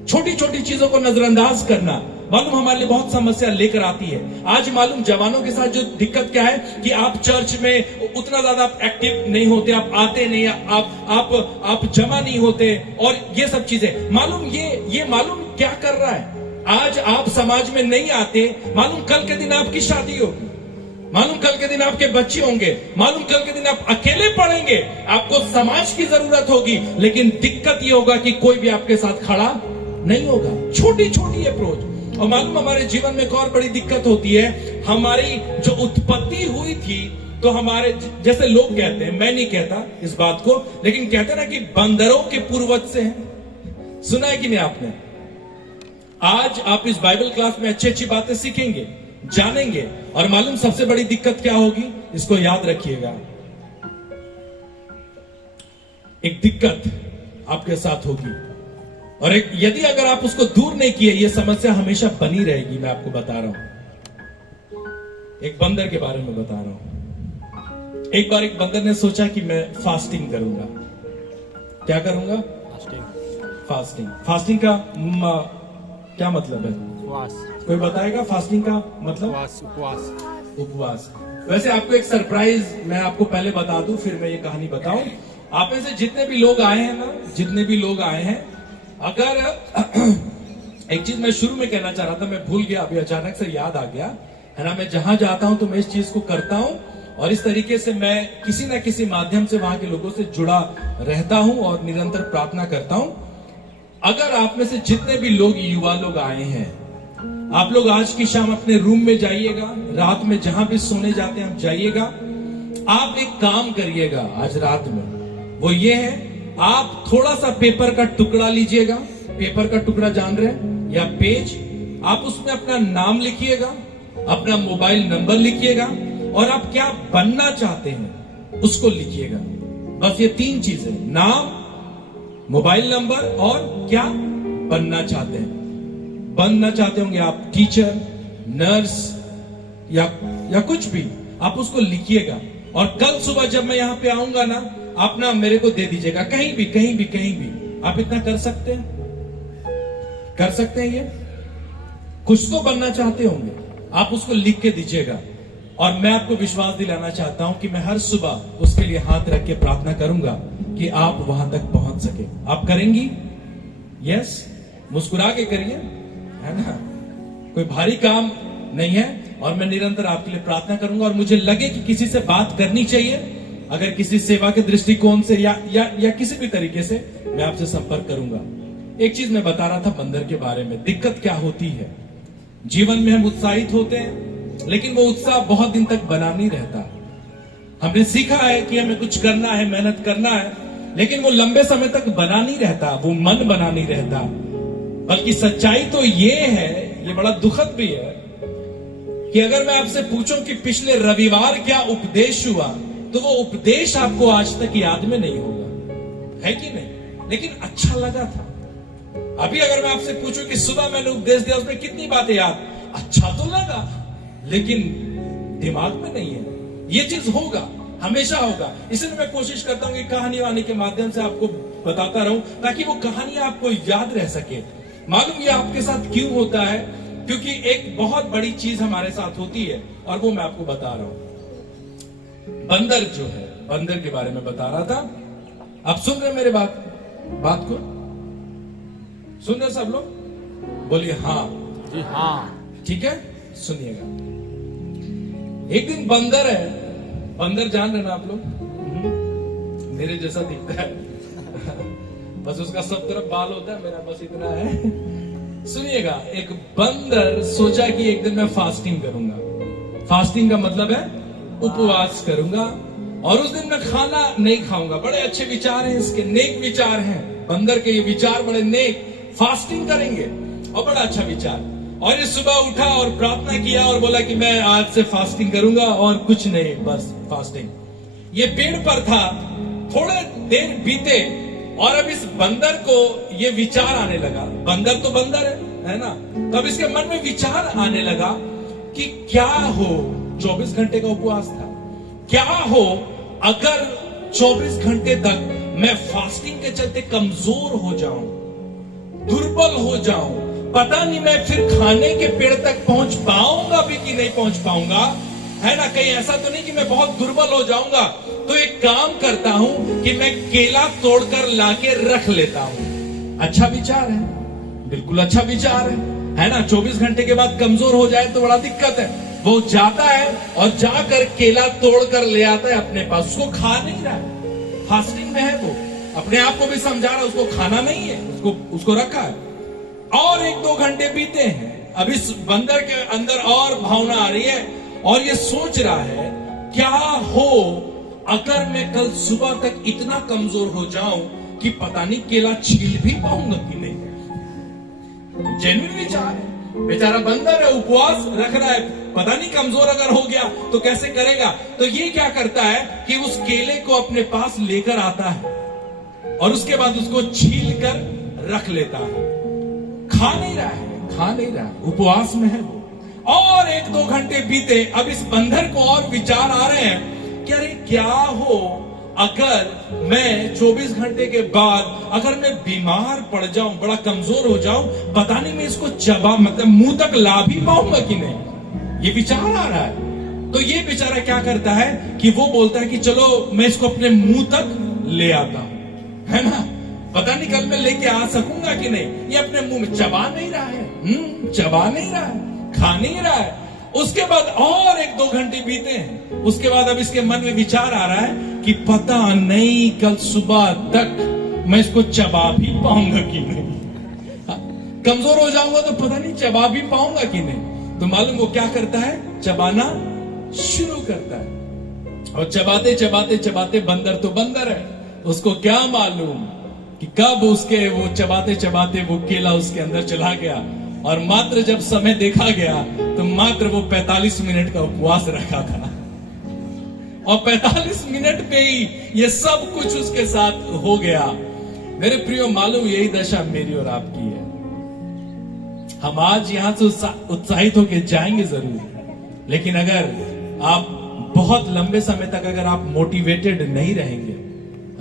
छोटी छोटी चीजों को नजरअंदाज करना, मालूम हमारे लिए बहुत समस्या लेकर आती है। आज मालूम जवानों के साथ जो दिक्कत क्या है कि आप चर्च में उतना ज्यादा एक्टिव नहीं होते, आप आते नहीं, आप जमा नहीं होते, और ये सब चीजें। मालूम ये मालूम क्या कर रहा है? आज आप समाज में नहीं आते, मालूम कल के दिन आपकी शादी होगी, मालूम कल के दिन आपके बच्चे होंगे, मालूम कल के दिन आप अकेले पड़ेंगे, आपको समाज की जरूरत होगी, लेकिन दिक्कत ये होगा कि कोई भी आपके साथ खड़ा नहीं होगा। छोटी छोटी अप्रोच। और मालूम हमारे जीवन में एक और बड़ी दिक्कत होती है, हमारी जो उत्पत्ति हुई थी, तो हमारे जैसे लोग कहते हैं, मैं नहीं कहता इस बात को, लेकिन कहते हैं ना कि बंदरों के पूर्वज से हैं। सुना है कि नहीं आपने? आज आप इस बाइबल क्लास में अच्छी अच्छी बातें सीखेंगे, जानेंगे, और मालूम सबसे बड़ी दिक्कत क्या होगी? इसको याद रखिएगा, एक दिक्कत आपके साथ होगी, और यदि अगर आप उसको दूर नहीं किए, ये समस्या हमेशा बनी रहेगी। मैं आपको बता रहा हूं, एक बंदर के बारे में बता रहा हूं। एक बार एक बंदर ने सोचा कि मैं फास्टिंग करूंगा। क्या करूंगा? फास्टिंग। फास्टिंग का क्या मतलब है? उपवास। कोई बताएगा फास्टिंग का मतलब? उपवास। वैसे आपको एक सरप्राइज मैं आपको पहले बता दूं, फिर मैं ये कहानी बताऊं। आप में से जितने भी लोग आए हैं ना, जितने भी लोग आए हैं, अगर एक चीज मैं शुरू में कहना चाह रहा था, मैं भूल गया, अभी अचानक से याद आ गया, है ना। मैं जहां जाता हूं तो मैं इस चीज को करता हूं, और इस तरीके से मैं किसी ना किसी माध्यम से वहां के लोगों से जुड़ा रहता हूं और निरंतर प्रार्थना करता हूं। अगर आप में से जितने भी लोग, युवा लोग आए हैं, आप लोग आज की शाम अपने रूम में जाइएगा, रात में जहां भी सोने जाते हैं आप जाइएगा। आप एक काम करिएगा आज रात में, वो ये है, आप थोड़ा सा पेपर का टुकड़ा लीजिएगा। पेपर का टुकड़ा जान रहे हैं, या पेज, आप उसमें अपना नाम लिखिएगा, अपना मोबाइल नंबर लिखिएगा, और आप क्या बनना चाहते हैं उसको लिखिएगा। बस ये 3 चीजें, नाम, मोबाइल नंबर और क्या बनना चाहते हैं। बनना चाहते होंगे आप टीचर, नर्स या कुछ भी, आप उसको लिखिएगा। और कल सुबह जब मैं यहां पे आऊंगा ना, आप ना मेरे को दे दीजिएगा, कहीं भी कहीं भी कहीं भी। आप इतना कर सकते हैं? कर सकते हैं? ये कुछ तो बनना चाहते होंगे, आप उसको लिख के दीजिएगा। और मैं आपको विश्वास दिलाना चाहता हूं कि मैं हर सुबह उसके लिए हाथ रख के प्रार्थना करूंगा कि आप वहां तक पहुंच सके। आप करेंगी? यस, मुस्कुरा के करिए, है ना? कोई भारी काम नहीं है। और मैं निरंतर आपके लिए प्रार्थना करूंगा। और मुझे लगे कि किसी से बात करनी चाहिए, अगर किसी सेवा के दृष्टिकोण से या किसी भी तरीके से, मैं आपसे संपर्क करूंगा। एक चीज मैं बता रहा था बंदर के बारे में। दिक्कत क्या होती है, जीवन में हम उत्साहित होते हैं, लेकिन वो उत्साह बहुत दिन तक बना नहीं रहता। हमने सीखा है कि हमें कुछ करना है, मेहनत करना है, लेकिन वो लंबे समय तक बना नहीं रहता, वो मन बना नहीं रहता। बल्कि सच्चाई तो ये है, ये बड़ा दुखद भी है, कि अगर मैं आपसे पूछूं कि पिछले रविवार क्या उपदेश हुआ, तो वो उपदेश आपको आज तक याद में नहीं होगा, है कि नहीं? लेकिन अच्छा लगा था। अभी अगर मैं आपसे पूछूं कि सुबह मैंने उपदेश दिया, उसमें कितनी बातें याद, अच्छा तो लगा, लेकिन दिमाग में नहीं है। ये चीज होगा, हमेशा होगा। इसलिए मैं कोशिश करता हूं कि कहानी वानी के माध्यम से आपको बताता रहूं, ताकि वो कहानियां आपको याद रह सके। मालूम ये आपके साथ क्यों होता है? क्योंकि एक बहुत बड़ी चीज हमारे साथ होती है, और वो मैं आपको बता रहा हूं। बंदर जो है, बंदर के बारे में बता रहा था। आप सुन रहे मेरे बात को? सुन रहे सब लोग? बोलिए हाँ जी हाँ। ठीक है, सुनिएगा। एक दिन बंदर है, बंदर जान रहे ना आप लोग? मेरे जैसा दिखता है बस उसका सब तरफ बाल होता है, मेरा बस इतना है। सुनिएगा, एक बंदर सोचा कि एक दिन मैं फास्टिंग करूंगा। फास्टिंग का मतलब है उपवास करूंगा, और उस दिन मैं खाना नहीं खाऊंगा। बड़े अच्छे विचार हैं इसके, नेक विचार हैं बंदर के, ये विचार बड़े नेक। फास्टिंग करेंगे, और बड़ा अच्छा विचार। और ये सुबह उठा और प्रार्थना किया और बोला कि मैं आज से फास्टिंग करूंगा और कुछ नहीं, बस फास्टिंग। ये पेड़ पर था, थोड़े देर बीते और अब इस बंदर को ये विचार आने लगा। बंदर तो बंदर है ना? तो अब इसके मन में विचार आने लगा कि क्या हो, 24 घंटे का उपवास था, क्या हो अगर 24 घंटे तक मैं फास्टिंग के चलते कमजोर हो जाऊं, दुर्बल हो जाऊं, पता नहीं मैं फिर खाने के पेड़ तक पहुंच पाऊंगा भी कि नहीं पहुंच पाऊंगा, है ना? कहीं ऐसा तो नहीं कि मैं बहुत दुर्बल हो जाऊंगा। तो एक काम करता हूं कि मैं केला तोड़कर लाके रख लेता हूं। अच्छा विचार है, बिल्कुल अच्छा विचार है ना? 24 घंटे के बाद कमजोर हो जाए तो बड़ा दिक्कत है। वो जाता है और जाकर केला तोड़कर ले आता है अपने पास। उसको खा नहीं रहा है, फास्टिंग में है वो, अपने आप को भी समझा रहा है उसको खाना नहीं है, उसको रखा है। और 1-2 घंटे बीते हैं। अब इस बंदर के अंदर और भावना आ रही है, और ये सोच रहा है क्या हो अगर मैं कल सुबह तक इतना कमजोर हो जाऊं कि पता नहीं केला छील भी पाऊंगा कि नहीं। जेन्युइन विचार है। बेचारा बंदर है, उपवास रख रहा है, पता नहीं कमजोर अगर हो गया तो कैसे करेगा। तो ये क्या करता है कि उस केले को अपने पास लेकर आता है और उसके बाद उसको छील कर रख लेता है। खा नहीं रहा है, उपवास में है वो। और 1-2 घंटे बीते, अब इस बंदर को और विचार आ रहे हैं कि अरे क्या हो अगर मैं 24 घंटे के बाद अगर मैं बीमार पड़ जाऊं, बड़ा कमजोर हो जाऊं, पता नहीं मैं इसको मतलब मुंह तक ला भी पाऊंगा कि नहीं। ये विचार आ रहा है। तो ये बेचारा क्या करता है कि वो बोलता है कि चलो मैं इसको अपने मुंह तक ले आता हूं, है ना? पता नहीं कल मैं लेके आ सकूंगा कि नहीं। ये अपने मुंह में चबा नहीं रहा है, चबा नहीं रहा है, खा नहीं रहा है। उसके बाद और 1-2 घंटे बीते हैं। उसके बाद अब इसके मन में विचार आ रहा है कि पता नहीं कल सुबह तक मैं इसको चबा भी पाऊंगा कि नहीं। कमजोर हो जाऊंगा तो पता नहीं चबा भी पाऊंगा कि नहीं। तो मालूम वो क्या करता है? चबाना शुरू करता है। और चबाते चबाते चबाते, बंदर तो बंदर है, उसको क्या मालूम कि कब उसके वो चबाते चबाते वो केला उसके अंदर चला गया। और मात्र जब समय देखा गया तो मात्र वो 45 मिनट का उपवास रखा था। और 45 मिनट पे ही ये सब कुछ उसके साथ हो गया। मेरे प्रियो, मालूम यही दशा मेरी और आपकी है। हम आज यहां से उत्साहित होकर जाएंगे जरूर, लेकिन अगर आप बहुत लंबे समय तक अगर आप मोटिवेटेड नहीं रहेंगे,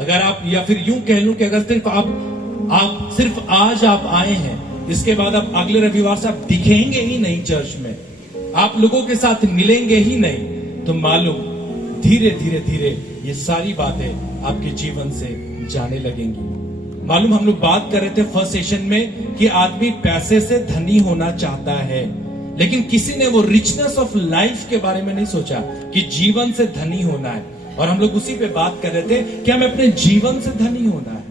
अगर आप, या फिर यूं कह लूं कि अगर सिर्फ आप सिर्फ आज आप आए हैं, इसके बाद आप अगले रविवार से आप दिखेंगे ही नहीं चर्च में, आप लोगों के साथ मिलेंगे ही नहीं, तो मालूम धीरे धीरे धीरे ये सारी बातें आपके जीवन से जाने लगेंगी। मालूम हम लोग बात कर रहे थे फर्स्ट सेशन में कि आदमी पैसे से धनी होना चाहता है, लेकिन किसी ने वो रिचनेस ऑफ लाइफ के बारे में नहीं सोचा कि जीवन से धनी होना है। और हम लोग उसी पे बात कर रहे थे कि हमें अपने जीवन से धनी होना है।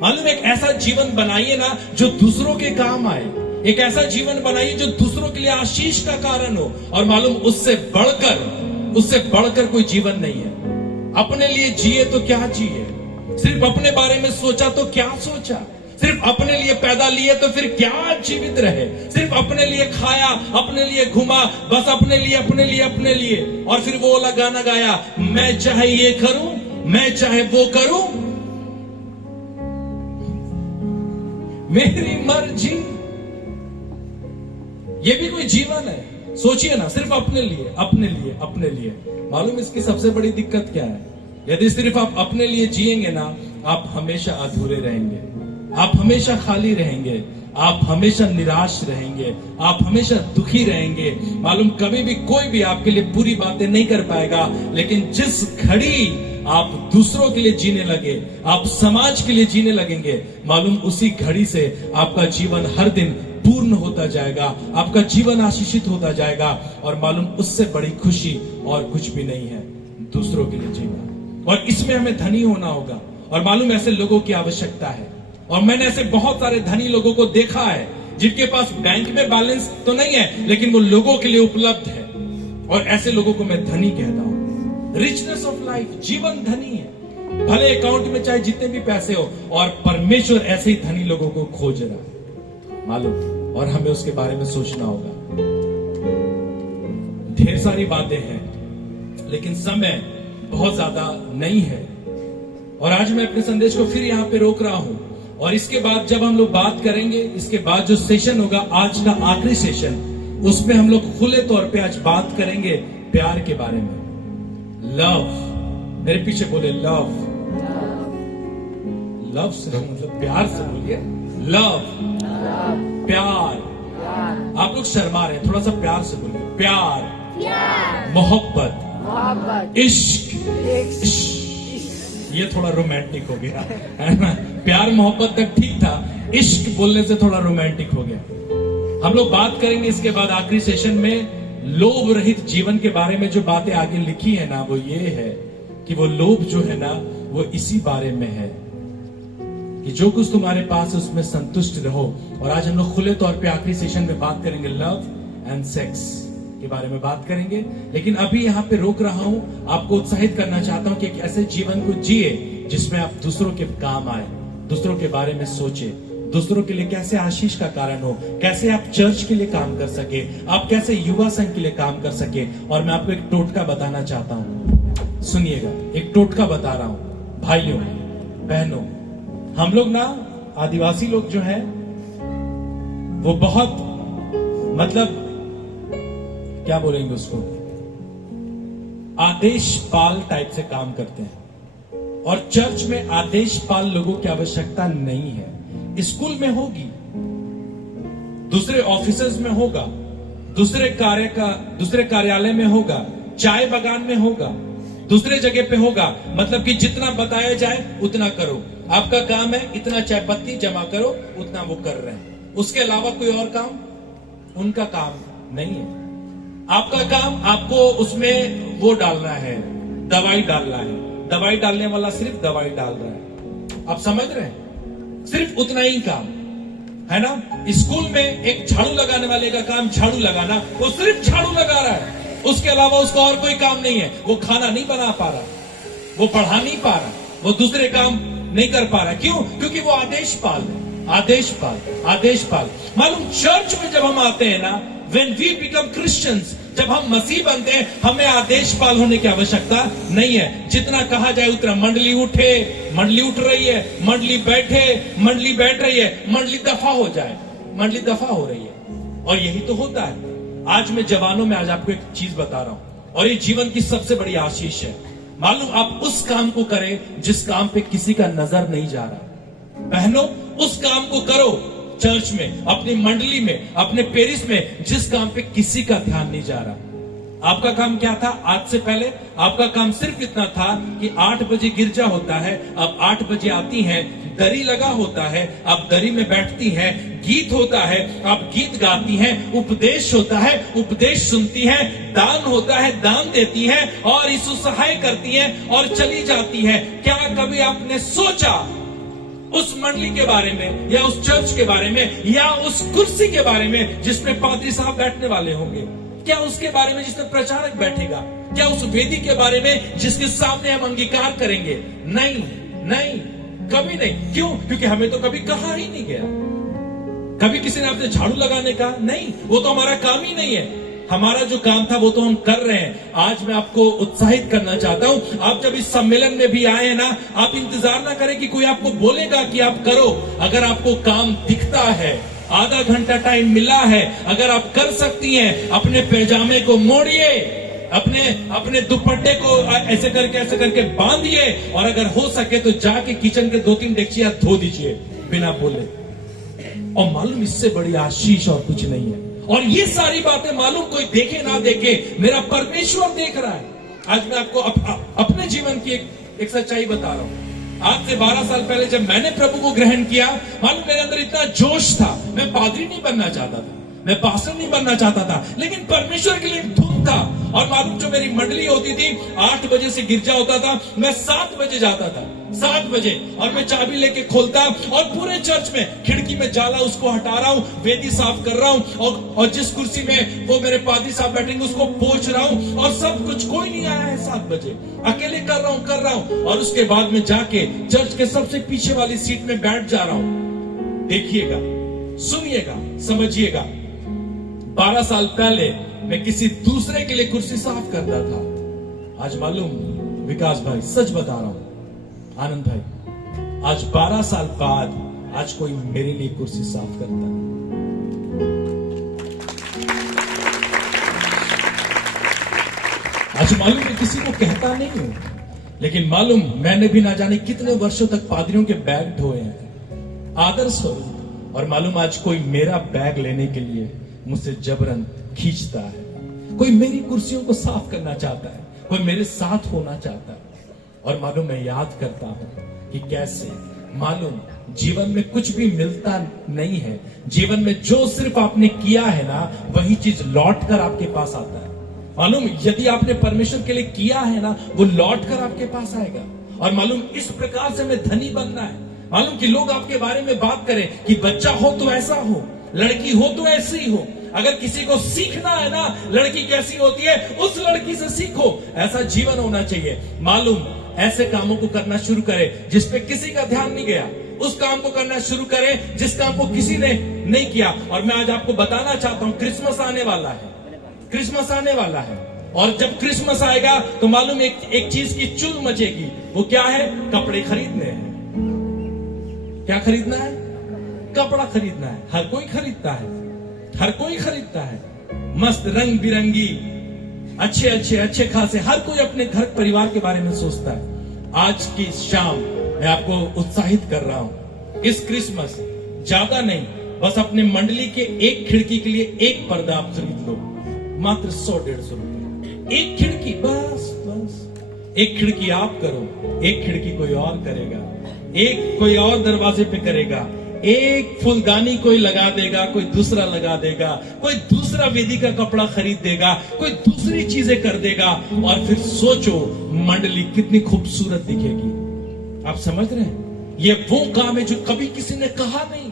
मालूम एक ऐसा जीवन बनाइए ना जो दूसरों के काम आए, एक ऐसा जीवन बनाइए जो दूसरों के लिए आशीष का कारण हो। और मालूम उससे बढ़कर कोई जीवन नहीं है। अपने लिए जिए तो क्या जिए, सिर्फ अपने बारे में सोचा तो क्या सोचा, सिर्फ अपने लिए पैदा लिए तो फिर क्या जीवित रहे, सिर्फ अपने लिए खाया, अपने लिए घुमा, बस अपने लिए। और फिर वो वाला गाना गाया, मैं चाहे ये करूं, मैं चाहे वो करूं, मेरी मर्जी। ये भी कोई जीवन है? सोचिए ना, सिर्फ अपने लिए। मालूम इसकी सबसे बड़ी दिक्कत क्या है? यदि सिर्फ आप अपने लिए जिएंगे ना, आप हमेशा अधूरे रहेंगे, आप हमेशा खाली रहेंगे, आप हमेशा निराश रहेंगे, आप हमेशा दुखी रहेंगे। मालूम कभी भी कोई भी आपके लिए पूरी बातें नहीं कर पाएगा, लेकिन जिस घड़ी आप दूसरों के लिए जीने लगे, आप समाज के लिए जीने लगेंगे, मालूम उसी घड़ी से आपका जीवन हर दिन पूर्ण होता जाएगा, आपका जीवन आशीषित होता जाएगा। और मालूम उससे बड़ी खुशी और कुछ भी नहीं है, दूसरों के लिए जीना। और इसमें हमें धनी होना होगा। और मालूम ऐसे लोगों की आवश्यकता है। और मैंने ऐसे बहुत सारे धनी लोगों को देखा है जिनके पास बैंक में बैलेंस तो नहीं है, लेकिन वो लोगों के लिए उपलब्ध है। और ऐसे लोगों को मैं धनी कहता हूं। रिचनेस ऑफ लाइफ, जीवन धनी है। भले अकाउंट में चाहे जितने भी पैसे हो, और परमेश्वर ऐसे ही धनी लोगों को खोज रहा है, मालूम। और हमें उसके बारे में सोचना होगा। ढेर सारी बातें हैं, लेकिन समय बहुत ज्यादा नहीं है। और आज मैं अपने संदेश को फिर यहां पे रोक रहा हूं। और इसके बाद जब हम लोग बात करेंगे, इसके बाद जो सेशन होगा, आज का आखिरी सेशन, उसमें हम लोग खुले तौर पे आज बात करेंगे प्यार के बारे में। लव, मेरे पीछे बोले लव। लव से मतलब प्यार से बोलिए, लव, प्यार। आप लोग शर्मा रहे हैं, थोड़ा सा प्यार से बोलिए। प्यार, मोहब्बत, इश्क। ये थोड़ा रोमांटिक हो गया, है ना? प्यार मोहब्बत तक ठीक था, इश्क बोलने से थोड़ा रोमांटिक हो गया। हम लोग बात करेंगे इसके बाद आखिरी सेशन में लोभ रहित जीवन के बारे में। जो बातें आगे लिखी है ना, वो ये है कि वो लोभ जो है ना, वो इसी बारे में है कि जो कुछ तुम्हारे पास है उसमें संतुष्ट रहो। और आज हम लोग खुले तौर पे आखिरी सेशन में बात करेंगे लव एंड सेक्स के बारे में बात करेंगे। लेकिन अभी यहाँ पे रोक रहा हूं, आपको उत्साहित करना चाहता हूं कि एक ऐसे जीवन को जिए जिसमें आप दूसरों के काम आए, दूसरों के बारे में सोचे, दूसरों के लिए कैसे आशीष का कारण हो, कैसे आप चर्च के लिए काम कर सके, आप कैसे युवा संघ के लिए काम कर सके। और मैं आपको एक टोटका बताना चाहता हूं, सुनिएगा। एक टोटका बता रहा हूं भाइयों बहनों। हम लोग ना, आदिवासी लोग जो हैं, वो बहुत, मतलब क्या बोलेंगे उसको, आदेश पाल टाइप से काम करते हैं। और चर्च में आदेश पाल लोगों की आवश्यकता नहीं है। स्कूल में होगी, दूसरे ऑफिसेज में होगा, दूसरे कार्यालय में होगा, चाय बागान में होगा, दूसरे जगह पे होगा। मतलब कि जितना बताया जाए उतना करो, आपका काम है इतना चाय पत्ती जमा करो, उतना वो कर रहे हैं। उसके अलावा कोई और काम उनका काम नहीं है। आपका काम, आपको उसमें वो डालना है, दवाई डालना है। दवाई डालने वाला सिर्फ दवाई डाल रहा है, आप समझ रहे हैं? सिर्फ उतना ही काम है ना। स्कूल में एक झाड़ू लगाने वाले का काम झाड़ू लगाना, वो सिर्फ झाड़ू लगा रहा है, उसके अलावा उसका और कोई काम नहीं है। वो खाना नहीं बना पा रहा, वो पढ़ा नहीं पा रहा, वो दूसरे काम नहीं कर पा रहा। क्यों? क्योंकि वो आदेश पाल है। आदेश पाल। मालूम चर्च में जब हम आते हैं ना, when we become Christians, जब हम मसीह बनते हैं हमें आदेशपाल होने की आवश्यकता नहीं है। जितना कहा जाए उतना, मंडली उठे, मंडली उठ रही है, मंडली बैठे, मंडली बैठ रही है, मंडली दफा हो जाए, मंडली दफा हो रही है। और यही तो होता है। आज मैं जवानों में आज आपको एक चीज बता रहा हूं, और ये जीवन की सबसे बड़ी आशीष है। मालूम, आप उस काम को करें जिस काम पे किसी का नजर नहीं जा रहा। बहनों, उस काम को करो चर्च में, अपनी मंडली में, अपने पेरिस में, जिस काम पे किसी का ध्यान नहीं जा रहा। आपका काम क्या था आज से पहले? आपका काम सिर्फ इतना था कि 8 बजे गिरजा होता है, अब 8 बजे आती हैं, दरी लगा होता है, आप दरी में बैठती हैं, गीत होता है, आप गीत गाती हैं, उपदेश होता है, उपदेश सुनती हैं, दान होता है, दान देती हैं, और यीशु सहाय करती हैं और चली जाती हैं। क्या कभी आपने सोचा उस मंडली के बारे में, या उस चर्च के बारे में, या उस कुर्सी के बारे में जिसमें पादरी साहब बैठने वाले होंगे? क्या उसके बारे में जिसमें प्रचारक बैठेगा? क्या उस वेदी के बारे में जिसके सामने हम अंगीकार करेंगे? नहीं, नहीं, कभी नहीं। क्यों? क्योंकि हमें तो कभी कहा ही नहीं गया। कभी किसी ने आपसे झाड़ू लगाने का? नहीं, वो तो हमारा काम ही नहीं है। हमारा जो काम था वो तो हम कर रहे हैं। आज मैं आपको उत्साहित करना चाहता हूं, आप जब इस सम्मेलन में भी आए ना, आप इंतजार ना करें कि कोई आपको बोलेगा कि आप करो। अगर आपको काम दिखता है, आधा घंटा टाइम मिला है, अगर आप कर सकती हैं, अपने पैजामे को मोड़िए, अपने दुपट्टे को ऐसे करके बांधिए, और अगर हो सके तो जाके किचन के 2-3 डेगचियां धो दीजिए बिना बोले। और मालूम, इससे बड़ी आशीष और कुछ नहीं है। और ये सारी बातें मालूम, कोई देखे ना देखे, मेरा परमेश्वर देख रहा है। आज मैं आपको अपने जीवन की एक सच्चाई बता रहा हूं। आज से 12 साल पहले जब मैंने प्रभु को ग्रहण किया, मालूम मेरे अंदर इतना जोश था। मैं पादरी नहीं बनना चाहता था, मैं पास्टर नहीं बनना चाहता था, लेकिन परमेश्वर के लिए एक धुन था। और मालूम, जो मेरी मंडली होती थी, 8 बजे से गिरजा होता था, मैं 7 बजे जाता था, 7 बजे, और मैं चाबी लेके खोलता, और पूरे चर्च में खिड़की में जाला उसको हटा रहा हूं, वेदी साफ कर रहा हूं, और जिस कुर्सी में वो मेरे पादरी साहब बैठेंगे उसको पोंछ रहा हूं, और सब कुछ, कोई नहीं आया है 7 बजे, अकेले कर रहा हूं। और उसके बाद में जाके चर्च के सबसे पीछे वाली सीट में बैठ जा रहा हूं। देखिएगा, सुनिएगा, समझिएगा, 12 साल पहले मैं किसी दूसरे के लिए कुर्सी साफ करता था। आज मालूम, विकास भाई, सच बता रहा हूं, आनंद भाई, आज 12 साल बाद आज कोई मेरे लिए कुर्सी साफ करता है। आज मालूम, मैं किसी को कहता नहीं हूं, लेकिन मालूम, मैंने भी ना जाने कितने वर्षों तक पादरियों के बैग ढोए हैं, आदर स्वरूप। और मालूम, आज कोई मेरा बैग लेने के लिए मुझसे जबरन खींचता है। कोई मेरी कुर्सियों को साफ करना चाहता है, कोई मेरे साथ होना चाहता है। और मालूम, मैं याद करता हूं कि कैसे, मालूम, जीवन में कुछ भी मिलता नहीं है। जीवन में जो सिर्फ आपने किया है ना, वही चीज लौट कर आपके पास आता है। मालूम, यदि आपने परमेश्वर के लिए किया है ना, वो लौट कर आपके पास आएगा। और मालूम, इस प्रकार से हमें धनी बनना है। मालूम कि लोग आपके बारे में बात करें कि बच्चा हो तो ऐसा हो, लड़की हो तो ऐसी ही हो। अगर किसी को सीखना है ना, लड़की कैसी होती है, उस लड़की से सीखो। ऐसा जीवन होना चाहिए। मालूम, ऐसे कामों को करना शुरू करें जिस पे किसी का ध्यान नहीं गया। उस काम को करना शुरू करें जिस काम को किसी ने नहीं किया। और मैं आज आपको बताना चाहता हूं, क्रिसमस आने वाला है, क्रिसमस आने वाला है। और जब क्रिसमस आएगा तो मालूम, एक चीज की चुल मचेगी। वो क्या है? कपड़े खरीदने हैं। क्या खरीदना है? कपड़ा खरीदना है। हर कोई खरीदता है, हर कोई खरीदता है। मस्त रंग बिरंगी, अच्छे खासे, हर कोई अपने घर परिवार के बारे में सोचता है। आज की शाम मैं आपको उत्साहित कर रहा हूं, इस क्रिसमस ज्यादा नहीं, बस अपने मंडली के एक खिड़की के लिए एक पर्दा आप खरीद लो, मात्र 100-150 रुपए। एक खिड़की, बस एक खिड़की आप करो, एक खिड़की कोई और करेगा, एक कोई और दरवाजे पे करेगा, एक फूलदानी कोई लगा देगा, कोई दूसरा लगा देगा, कोई दूसरा वेदी का कपड़ा खरीद देगा, कोई दूसरी चीजें कर देगा। और फिर सोचो मंडली कितनी खूबसूरत दिखेगी। आप समझ रहे हैं? ये वो काम है जो कभी किसी ने कहा नहीं,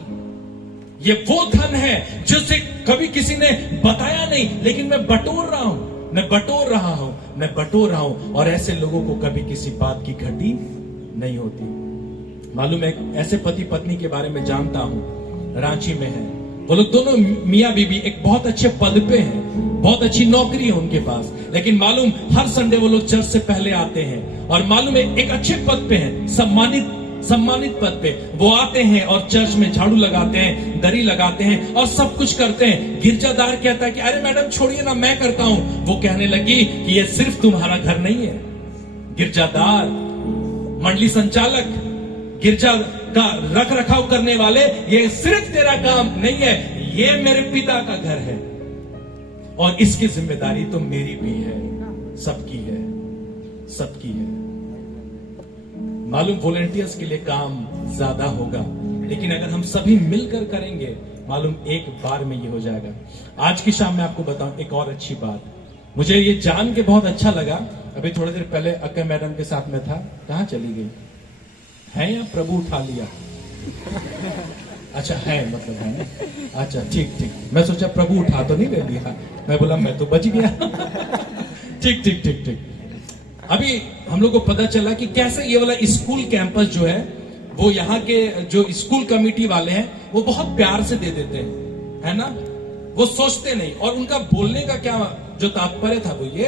ये वो धन है जिसे कभी किसी ने बताया नहीं, लेकिन मैं बटोर रहा हूं, मैं बटोर रहा हूं, मैं बटोर रहा हूं। और ऐसे लोगों को कभी किसी बात की घटी नहीं होती। मालूम है, ऐसे पति पत्नी के बारे में जानता हूं, रांची में है, वो लोग दोनों मियां बीबी एक बहुत अच्छे पद पे हैं, बहुत अच्छी नौकरी है उनके पास, लेकिन मालूम हर संडे वो लोग चर्च से पहले आते हैं और मालूम है एक अच्छे पद पे हैं, सम्मानित पद पे वो आते हैं और चर्च में झाड़ू लगाते हैं, दरी लगाते हैं और सब कुछ करते हैं। गिरजादार कहता है कि अरे मैडम छोड़िए ना, मैं करता हूं। वो कहने लगी कि ये सिर्फ तुम्हारा घर नहीं है। गिरजादार, मंडली संचालक, गिरजा का रख रखाव करने वाले, ये सिर्फ तेरा काम नहीं है, ये मेरे पिता का घर है और इसकी जिम्मेदारी तो मेरी भी है, सबकी है, सबकी है। मालूम वॉलंटियर्स के लिए काम ज्यादा होगा, लेकिन अगर हम सभी मिलकर करेंगे मालूम एक बार में ये हो जाएगा। आज की शाम में आपको बताऊं एक और अच्छी बात, मुझे ये जान के बहुत अच्छा लगा। अभी थोड़ी देर पहले अक्का मैडम के साथ में था, कहां चली गई है या प्रभु उठा लिया? अच्छा है, मतलब है ना, अच्छा ठीक ठीक, मैं सोचा प्रभु उठा तो नहीं ले लिया, मैं बोला मैं तो बच गया। ठीक ठीक ठीक ठीक। अभी हम लोग को पता चला कि कैसे ये वाला स्कूल कैंपस जो है वो यहाँ के जो स्कूल कमेटी वाले हैं वो बहुत प्यार से दे देते हैं, है ना, वो सोचते नहीं। और उनका बोलने का क्या जो तात्पर्य था वो ये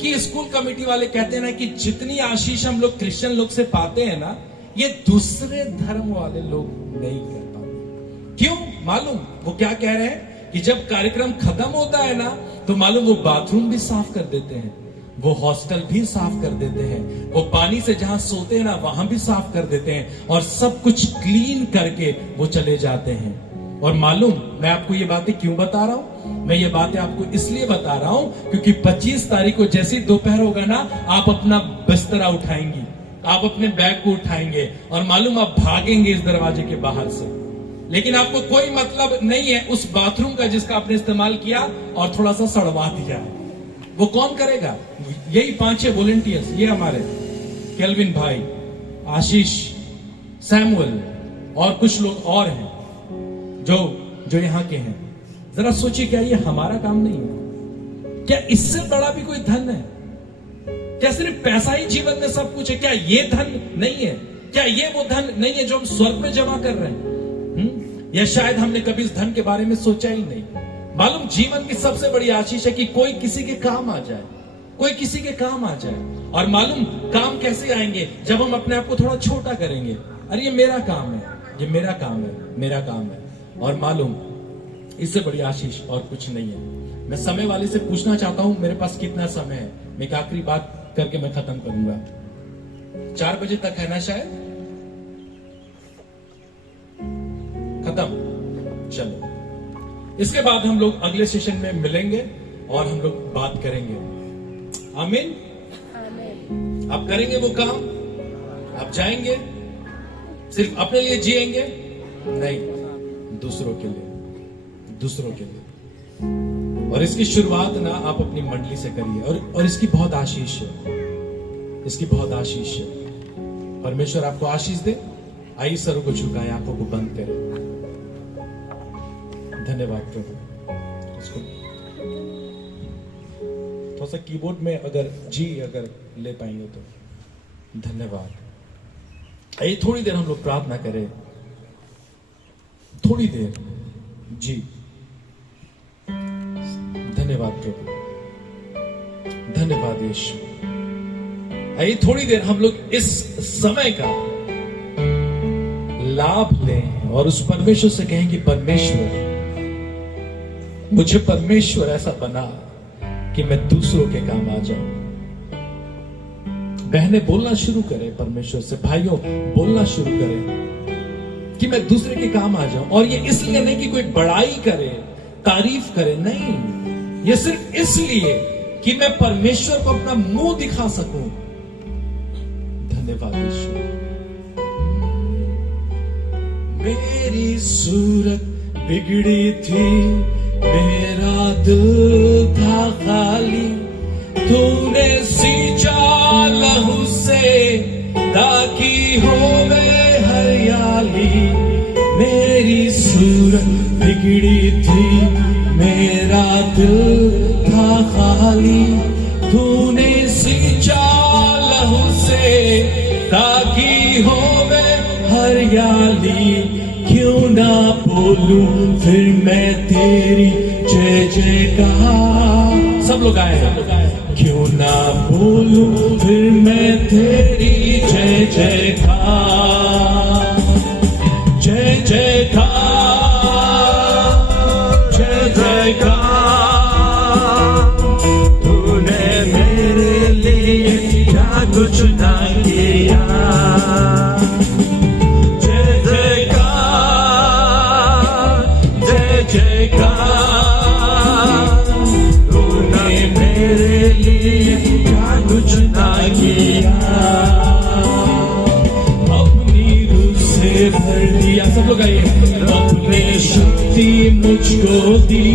कि स्कूल कमेटी वाले कहते हैं ना कि जितनी आशीष हम लोग क्रिश्चियन लोग से पाते हैं ना, ये दूसरे धर्म वाले लोग नहीं कर पाते। क्यों मालूम? वो क्या कह रहे हैं कि जब कार्यक्रम खत्म होता है ना तो मालूम वो बाथरूम भी साफ कर देते हैं, वो हॉस्टल भी साफ कर देते हैं, वो पानी से जहां सोते हैं ना वहां भी साफ कर देते हैं और सब कुछ क्लीन करके वो चले जाते हैं। और मालूम मैं आपको ये बातें क्यों बता रहा हूं? मैं ये बातें आपको इसलिए बता रहा हूं क्योंकि 25 तारीख को जैसे ही दोपहर होगा ना, आप अपना बिस्तरा उठाएंगी, आप अपने बैग को उठाएंगे और मालूम आप भागेंगे इस दरवाजे के बाहर से, लेकिन आपको कोई मतलब नहीं है उस बाथरूम का जिसका आपने इस्तेमाल किया और थोड़ा सा सड़वा दिया है। वो कौन करेगा? यही 5-6 वॉलंटियर्स, ये हमारे केल्विन भाई, आशीष, सैमुअल और कुछ लोग और हैं जो यहाँ के हैं। जरा सोचिए, क्या ये हमारा काम नहीं है? क्या इससे बड़ा भी कोई धन है? क्या सिर्फ पैसा ही जीवन में सब कुछ है? क्या ये धन नहीं है? क्या ये वो धन नहीं है जो हम स्वर्ग में जमा कर रहे हैं? या शायद हमने कभी इस धन के बारे में सोचा ही नहीं। मालूम जीवन की सबसे बड़ी आशीष है कि कोई किसी के काम आ जाए, कोई किसी के काम आ जाए। और मालूम काम कैसे आएंगे? जब हम अपने आप को थोड़ा छोटा करेंगे, अरे ये मेरा काम है, ये मेरा काम है, मेरा काम है। और मालूम इससे बड़ी आशीष और कुछ नहीं है। मैं समय वाले से पूछना चाहता हूं मेरे पास कितना समय है? मैं एक आखिरी बात करके मैं खत्म करूंगा। 4 बजे तक है ना शायद? खत्म। चलो, इसके बाद हम लोग अगले सेशन में मिलेंगे और हम लोग बात करेंगे। आमीन। आप करेंगे वो काम, आप जाएंगे, सिर्फ अपने लिए जिएंगे नहीं, दूसरों के लिए, दूसरों के लिए। और इसकी शुरुआत ना आप अपनी मंडली से करिए और इसकी बहुत आशीष है, इसकी बहुत आशीष है। परमेश्वर आपको आशीष दे। आइए सरों को झुकाएं, आंखों को बंद करें। धन्यवाद प्रभु। इसको थोड़ा सा कीबोर्ड में अगर ले पाएंगे तो धन्यवाद। आइए थोड़ी देर हम लोग प्रार्थना करें, थोड़ी देर। जी धन्यवाद प्रभु, धन्यवाद यीशु। आइए थोड़ी देर हम लोग इस समय का लाभ लें और उस परमेश्वर से कहें कि परमेश्वर, मुझे परमेश्वर ऐसा बना कि मैं दूसरों के काम आ जाऊं। बहनें बोलना शुरू करें परमेश्वर से, भाइयों बोलना शुरू करें कि मैं दूसरे के काम आ जाऊं। और ये इसलिए नहीं कि कोई बड़ाई करे, तारीफ करे, नहीं, ये सिर्फ इसलिए कि मैं परमेश्वर को अपना मुंह दिखा सकूं। धन्यवाद यीशु। मेरी सूरत बिगड़ी थी, मेरा दिल था खाली, तूने सींचा लहू से ताकि होवे हरियाली। मेरी सूरत बिगड़ी थी, मेरा दिल था खाली, तूने सींचा लहू से ताकि होवे हरियाली। क्यों ना बोलूं फिर मैं तेरी जय जयकार, सब लोग आए हैं। क्यों ना बोलूं फिर मैं तेरी जय जयकार, जय जयकार, जय जयकार। तूने मेरे लिए क्या कुछ ना किया, जय जयकार, जय जयकार। तूने मेरे लिए क्या कुछ ना किया, अपनी रूह से भर दिया। सब लोग आइए। अपनी शक्ति मुझको दी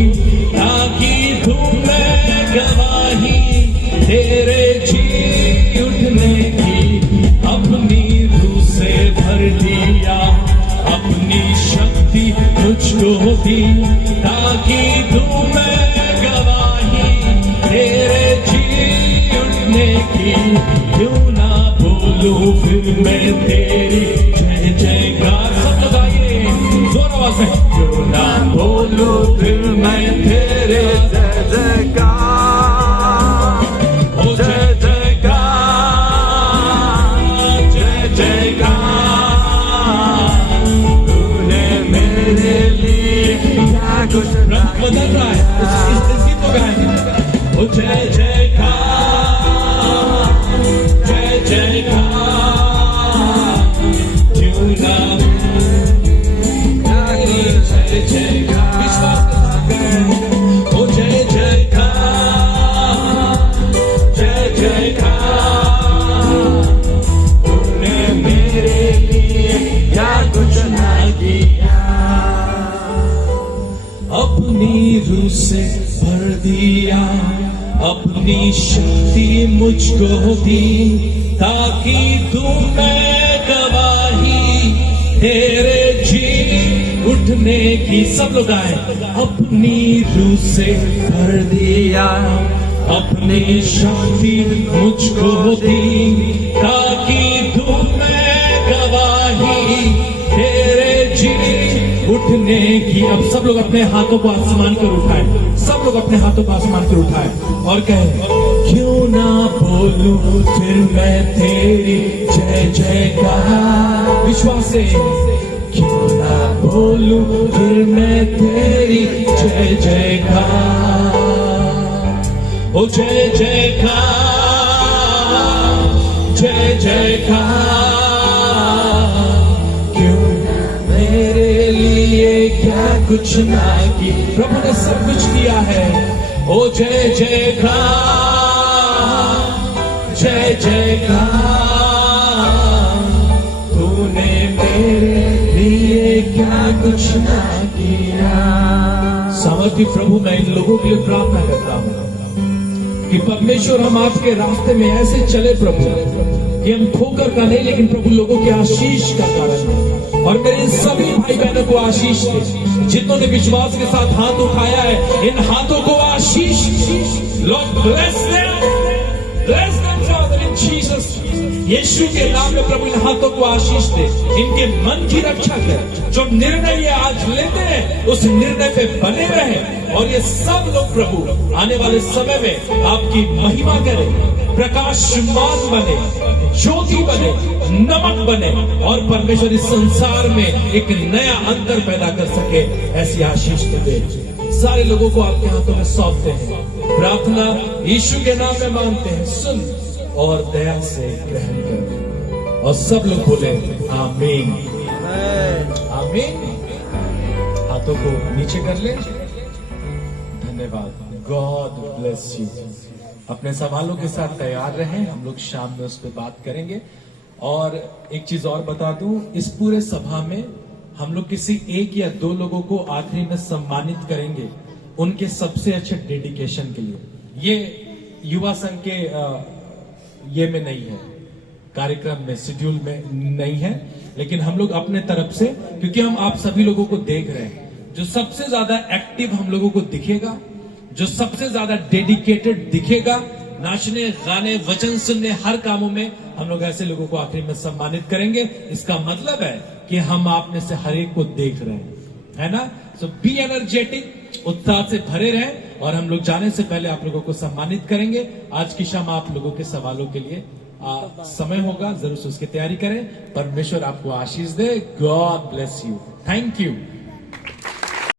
ताकि दूं मैं गवाही तेरे जी उठने की। अपनी रूह से भर दिया, अपनी शक्ति मुझको दी ताकि दूं मैं गवाही तेरे जी उठने की। क्यों ना बोलूं फिर मैं तेरी जय जयकार। सब लोग आइए जोर आवाज में। क्यों ना बोलूं फिर मैं तेरे जय जयकार, ओ जय जयकार, जय जयकार। तूने मेरे लिए क्या कुछ रंग बदल रहा है। इस गीत को गाएं। ओ जय जयकार, जय जयकार। क्यों ना जय जयकार। विश्वास के साथ गाएं। ओ जय जयकार, जय जयकार। तूने मेरे लिए क्या कुछ ना किया, अपनी रूह से भर दिया, अपनी शक्ति मुझको दी ताकि दूं मैं गवाही तेरे जी उठने की। सब लोग आए। अपनी रूह से भर दिया, अपनी शक्ति मुझको दी ताकि दूं मैं गवाही तेरे जी उठने की। अब सब लोग अपने हाथों को आसमान कर उठाएं। सब लोग अपने हाथों को आसमान कर उठाएं और कहें। क्यों ना बोलूं फिर मैं तेरी जय जयकार। विश्वास से। क्यों ना बोलूं फिर मैं तेरी जय जयकार, ओ जय जयकार, जय जयकार। क्यों मेरे लिए क्या कुछ ना की। प्रभु ने सब कुछ किया है। ओ जय जयकार, जय जयकार। तूने मेरे लिए क्या कुछ ना किया। सामर्थी प्रभु, मैं इन लोगों के लिए प्रार्थना करता हूँ कि परमेश्वर हम आपके रास्ते में ऐसे चले प्रभु कि हम ठोकर का नहीं लेकिन प्रभु लोगों के आशीष का कारण है। और मेरे सभी भाई बहनों को आशीष दे। जितनों ने विश्वास के साथ हाथ उठाया है, इन हाथों को आशीष। Lord bless them, bless them father in Jesus. यीशु के नाम में प्रभु इन हाथों को आशीष दे। इनके मन की रक्षा कर। जो निर्णय ये आज लेते हैं उस निर्णय पे बने रहे। और ये सब लोग प्रभु आने वाले समय में आपकी महिमा करें, प्रकाशमान बने, ज्योति बने, नमक बने और परमेश्वर इस संसार में एक नया अंतर पैदा कर सके। ऐसी आशीष तो दे। सारे लोगों को आपके हाथों में सौंपते हैं। प्रार्थना यीशु के नाम में मांगते हैं। सुन और दया से ग्रहण कर। और सब लोग बोले आमीन, आमीन। हाथों को नीचे कर ले। धन्यवाद। God bless you. अपने सवालों के साथ तैयार रहें। हम लोग शाम में उस पर बात करेंगे। और एक चीज और बता दूं, इस पूरे सभा में हम लोग किसी एक या दो लोगों को आखिरी में सम्मानित करेंगे उनके सबसे अच्छे डेडिकेशन के लिए। ये युवा संघ के ये में नहीं है, कार्यक्रम में, शेड्यूल में नहीं है, लेकिन हम लोग अपने तरफ से, क्योंकि हम आप सभी लोगों को देख रहे हैं, जो सबसे ज्यादा एक्टिव हम लोगों को दिखेगा, जो सबसे ज्यादा डेडिकेटेड दिखेगा, नाचने, गाने, वचन सुनने, हर कामों में हम लोग ऐसे लोगों को आखिर में सम्मानित करेंगे। इसका मतलब है कि हम आप में से हर एक को देख रहे हैं, है ना। सो बी एनर्जेटिक, उत्साह से भरे रहें। और हम लोग जाने से पहले आप लोगों को सम्मानित करेंगे। आज की शाम आप लोगों के सवालों के लिए समय होगा, जरूर से उसकी तैयारी करें। परमेश्वर आपको आशीष दे। God bless you. Thank you.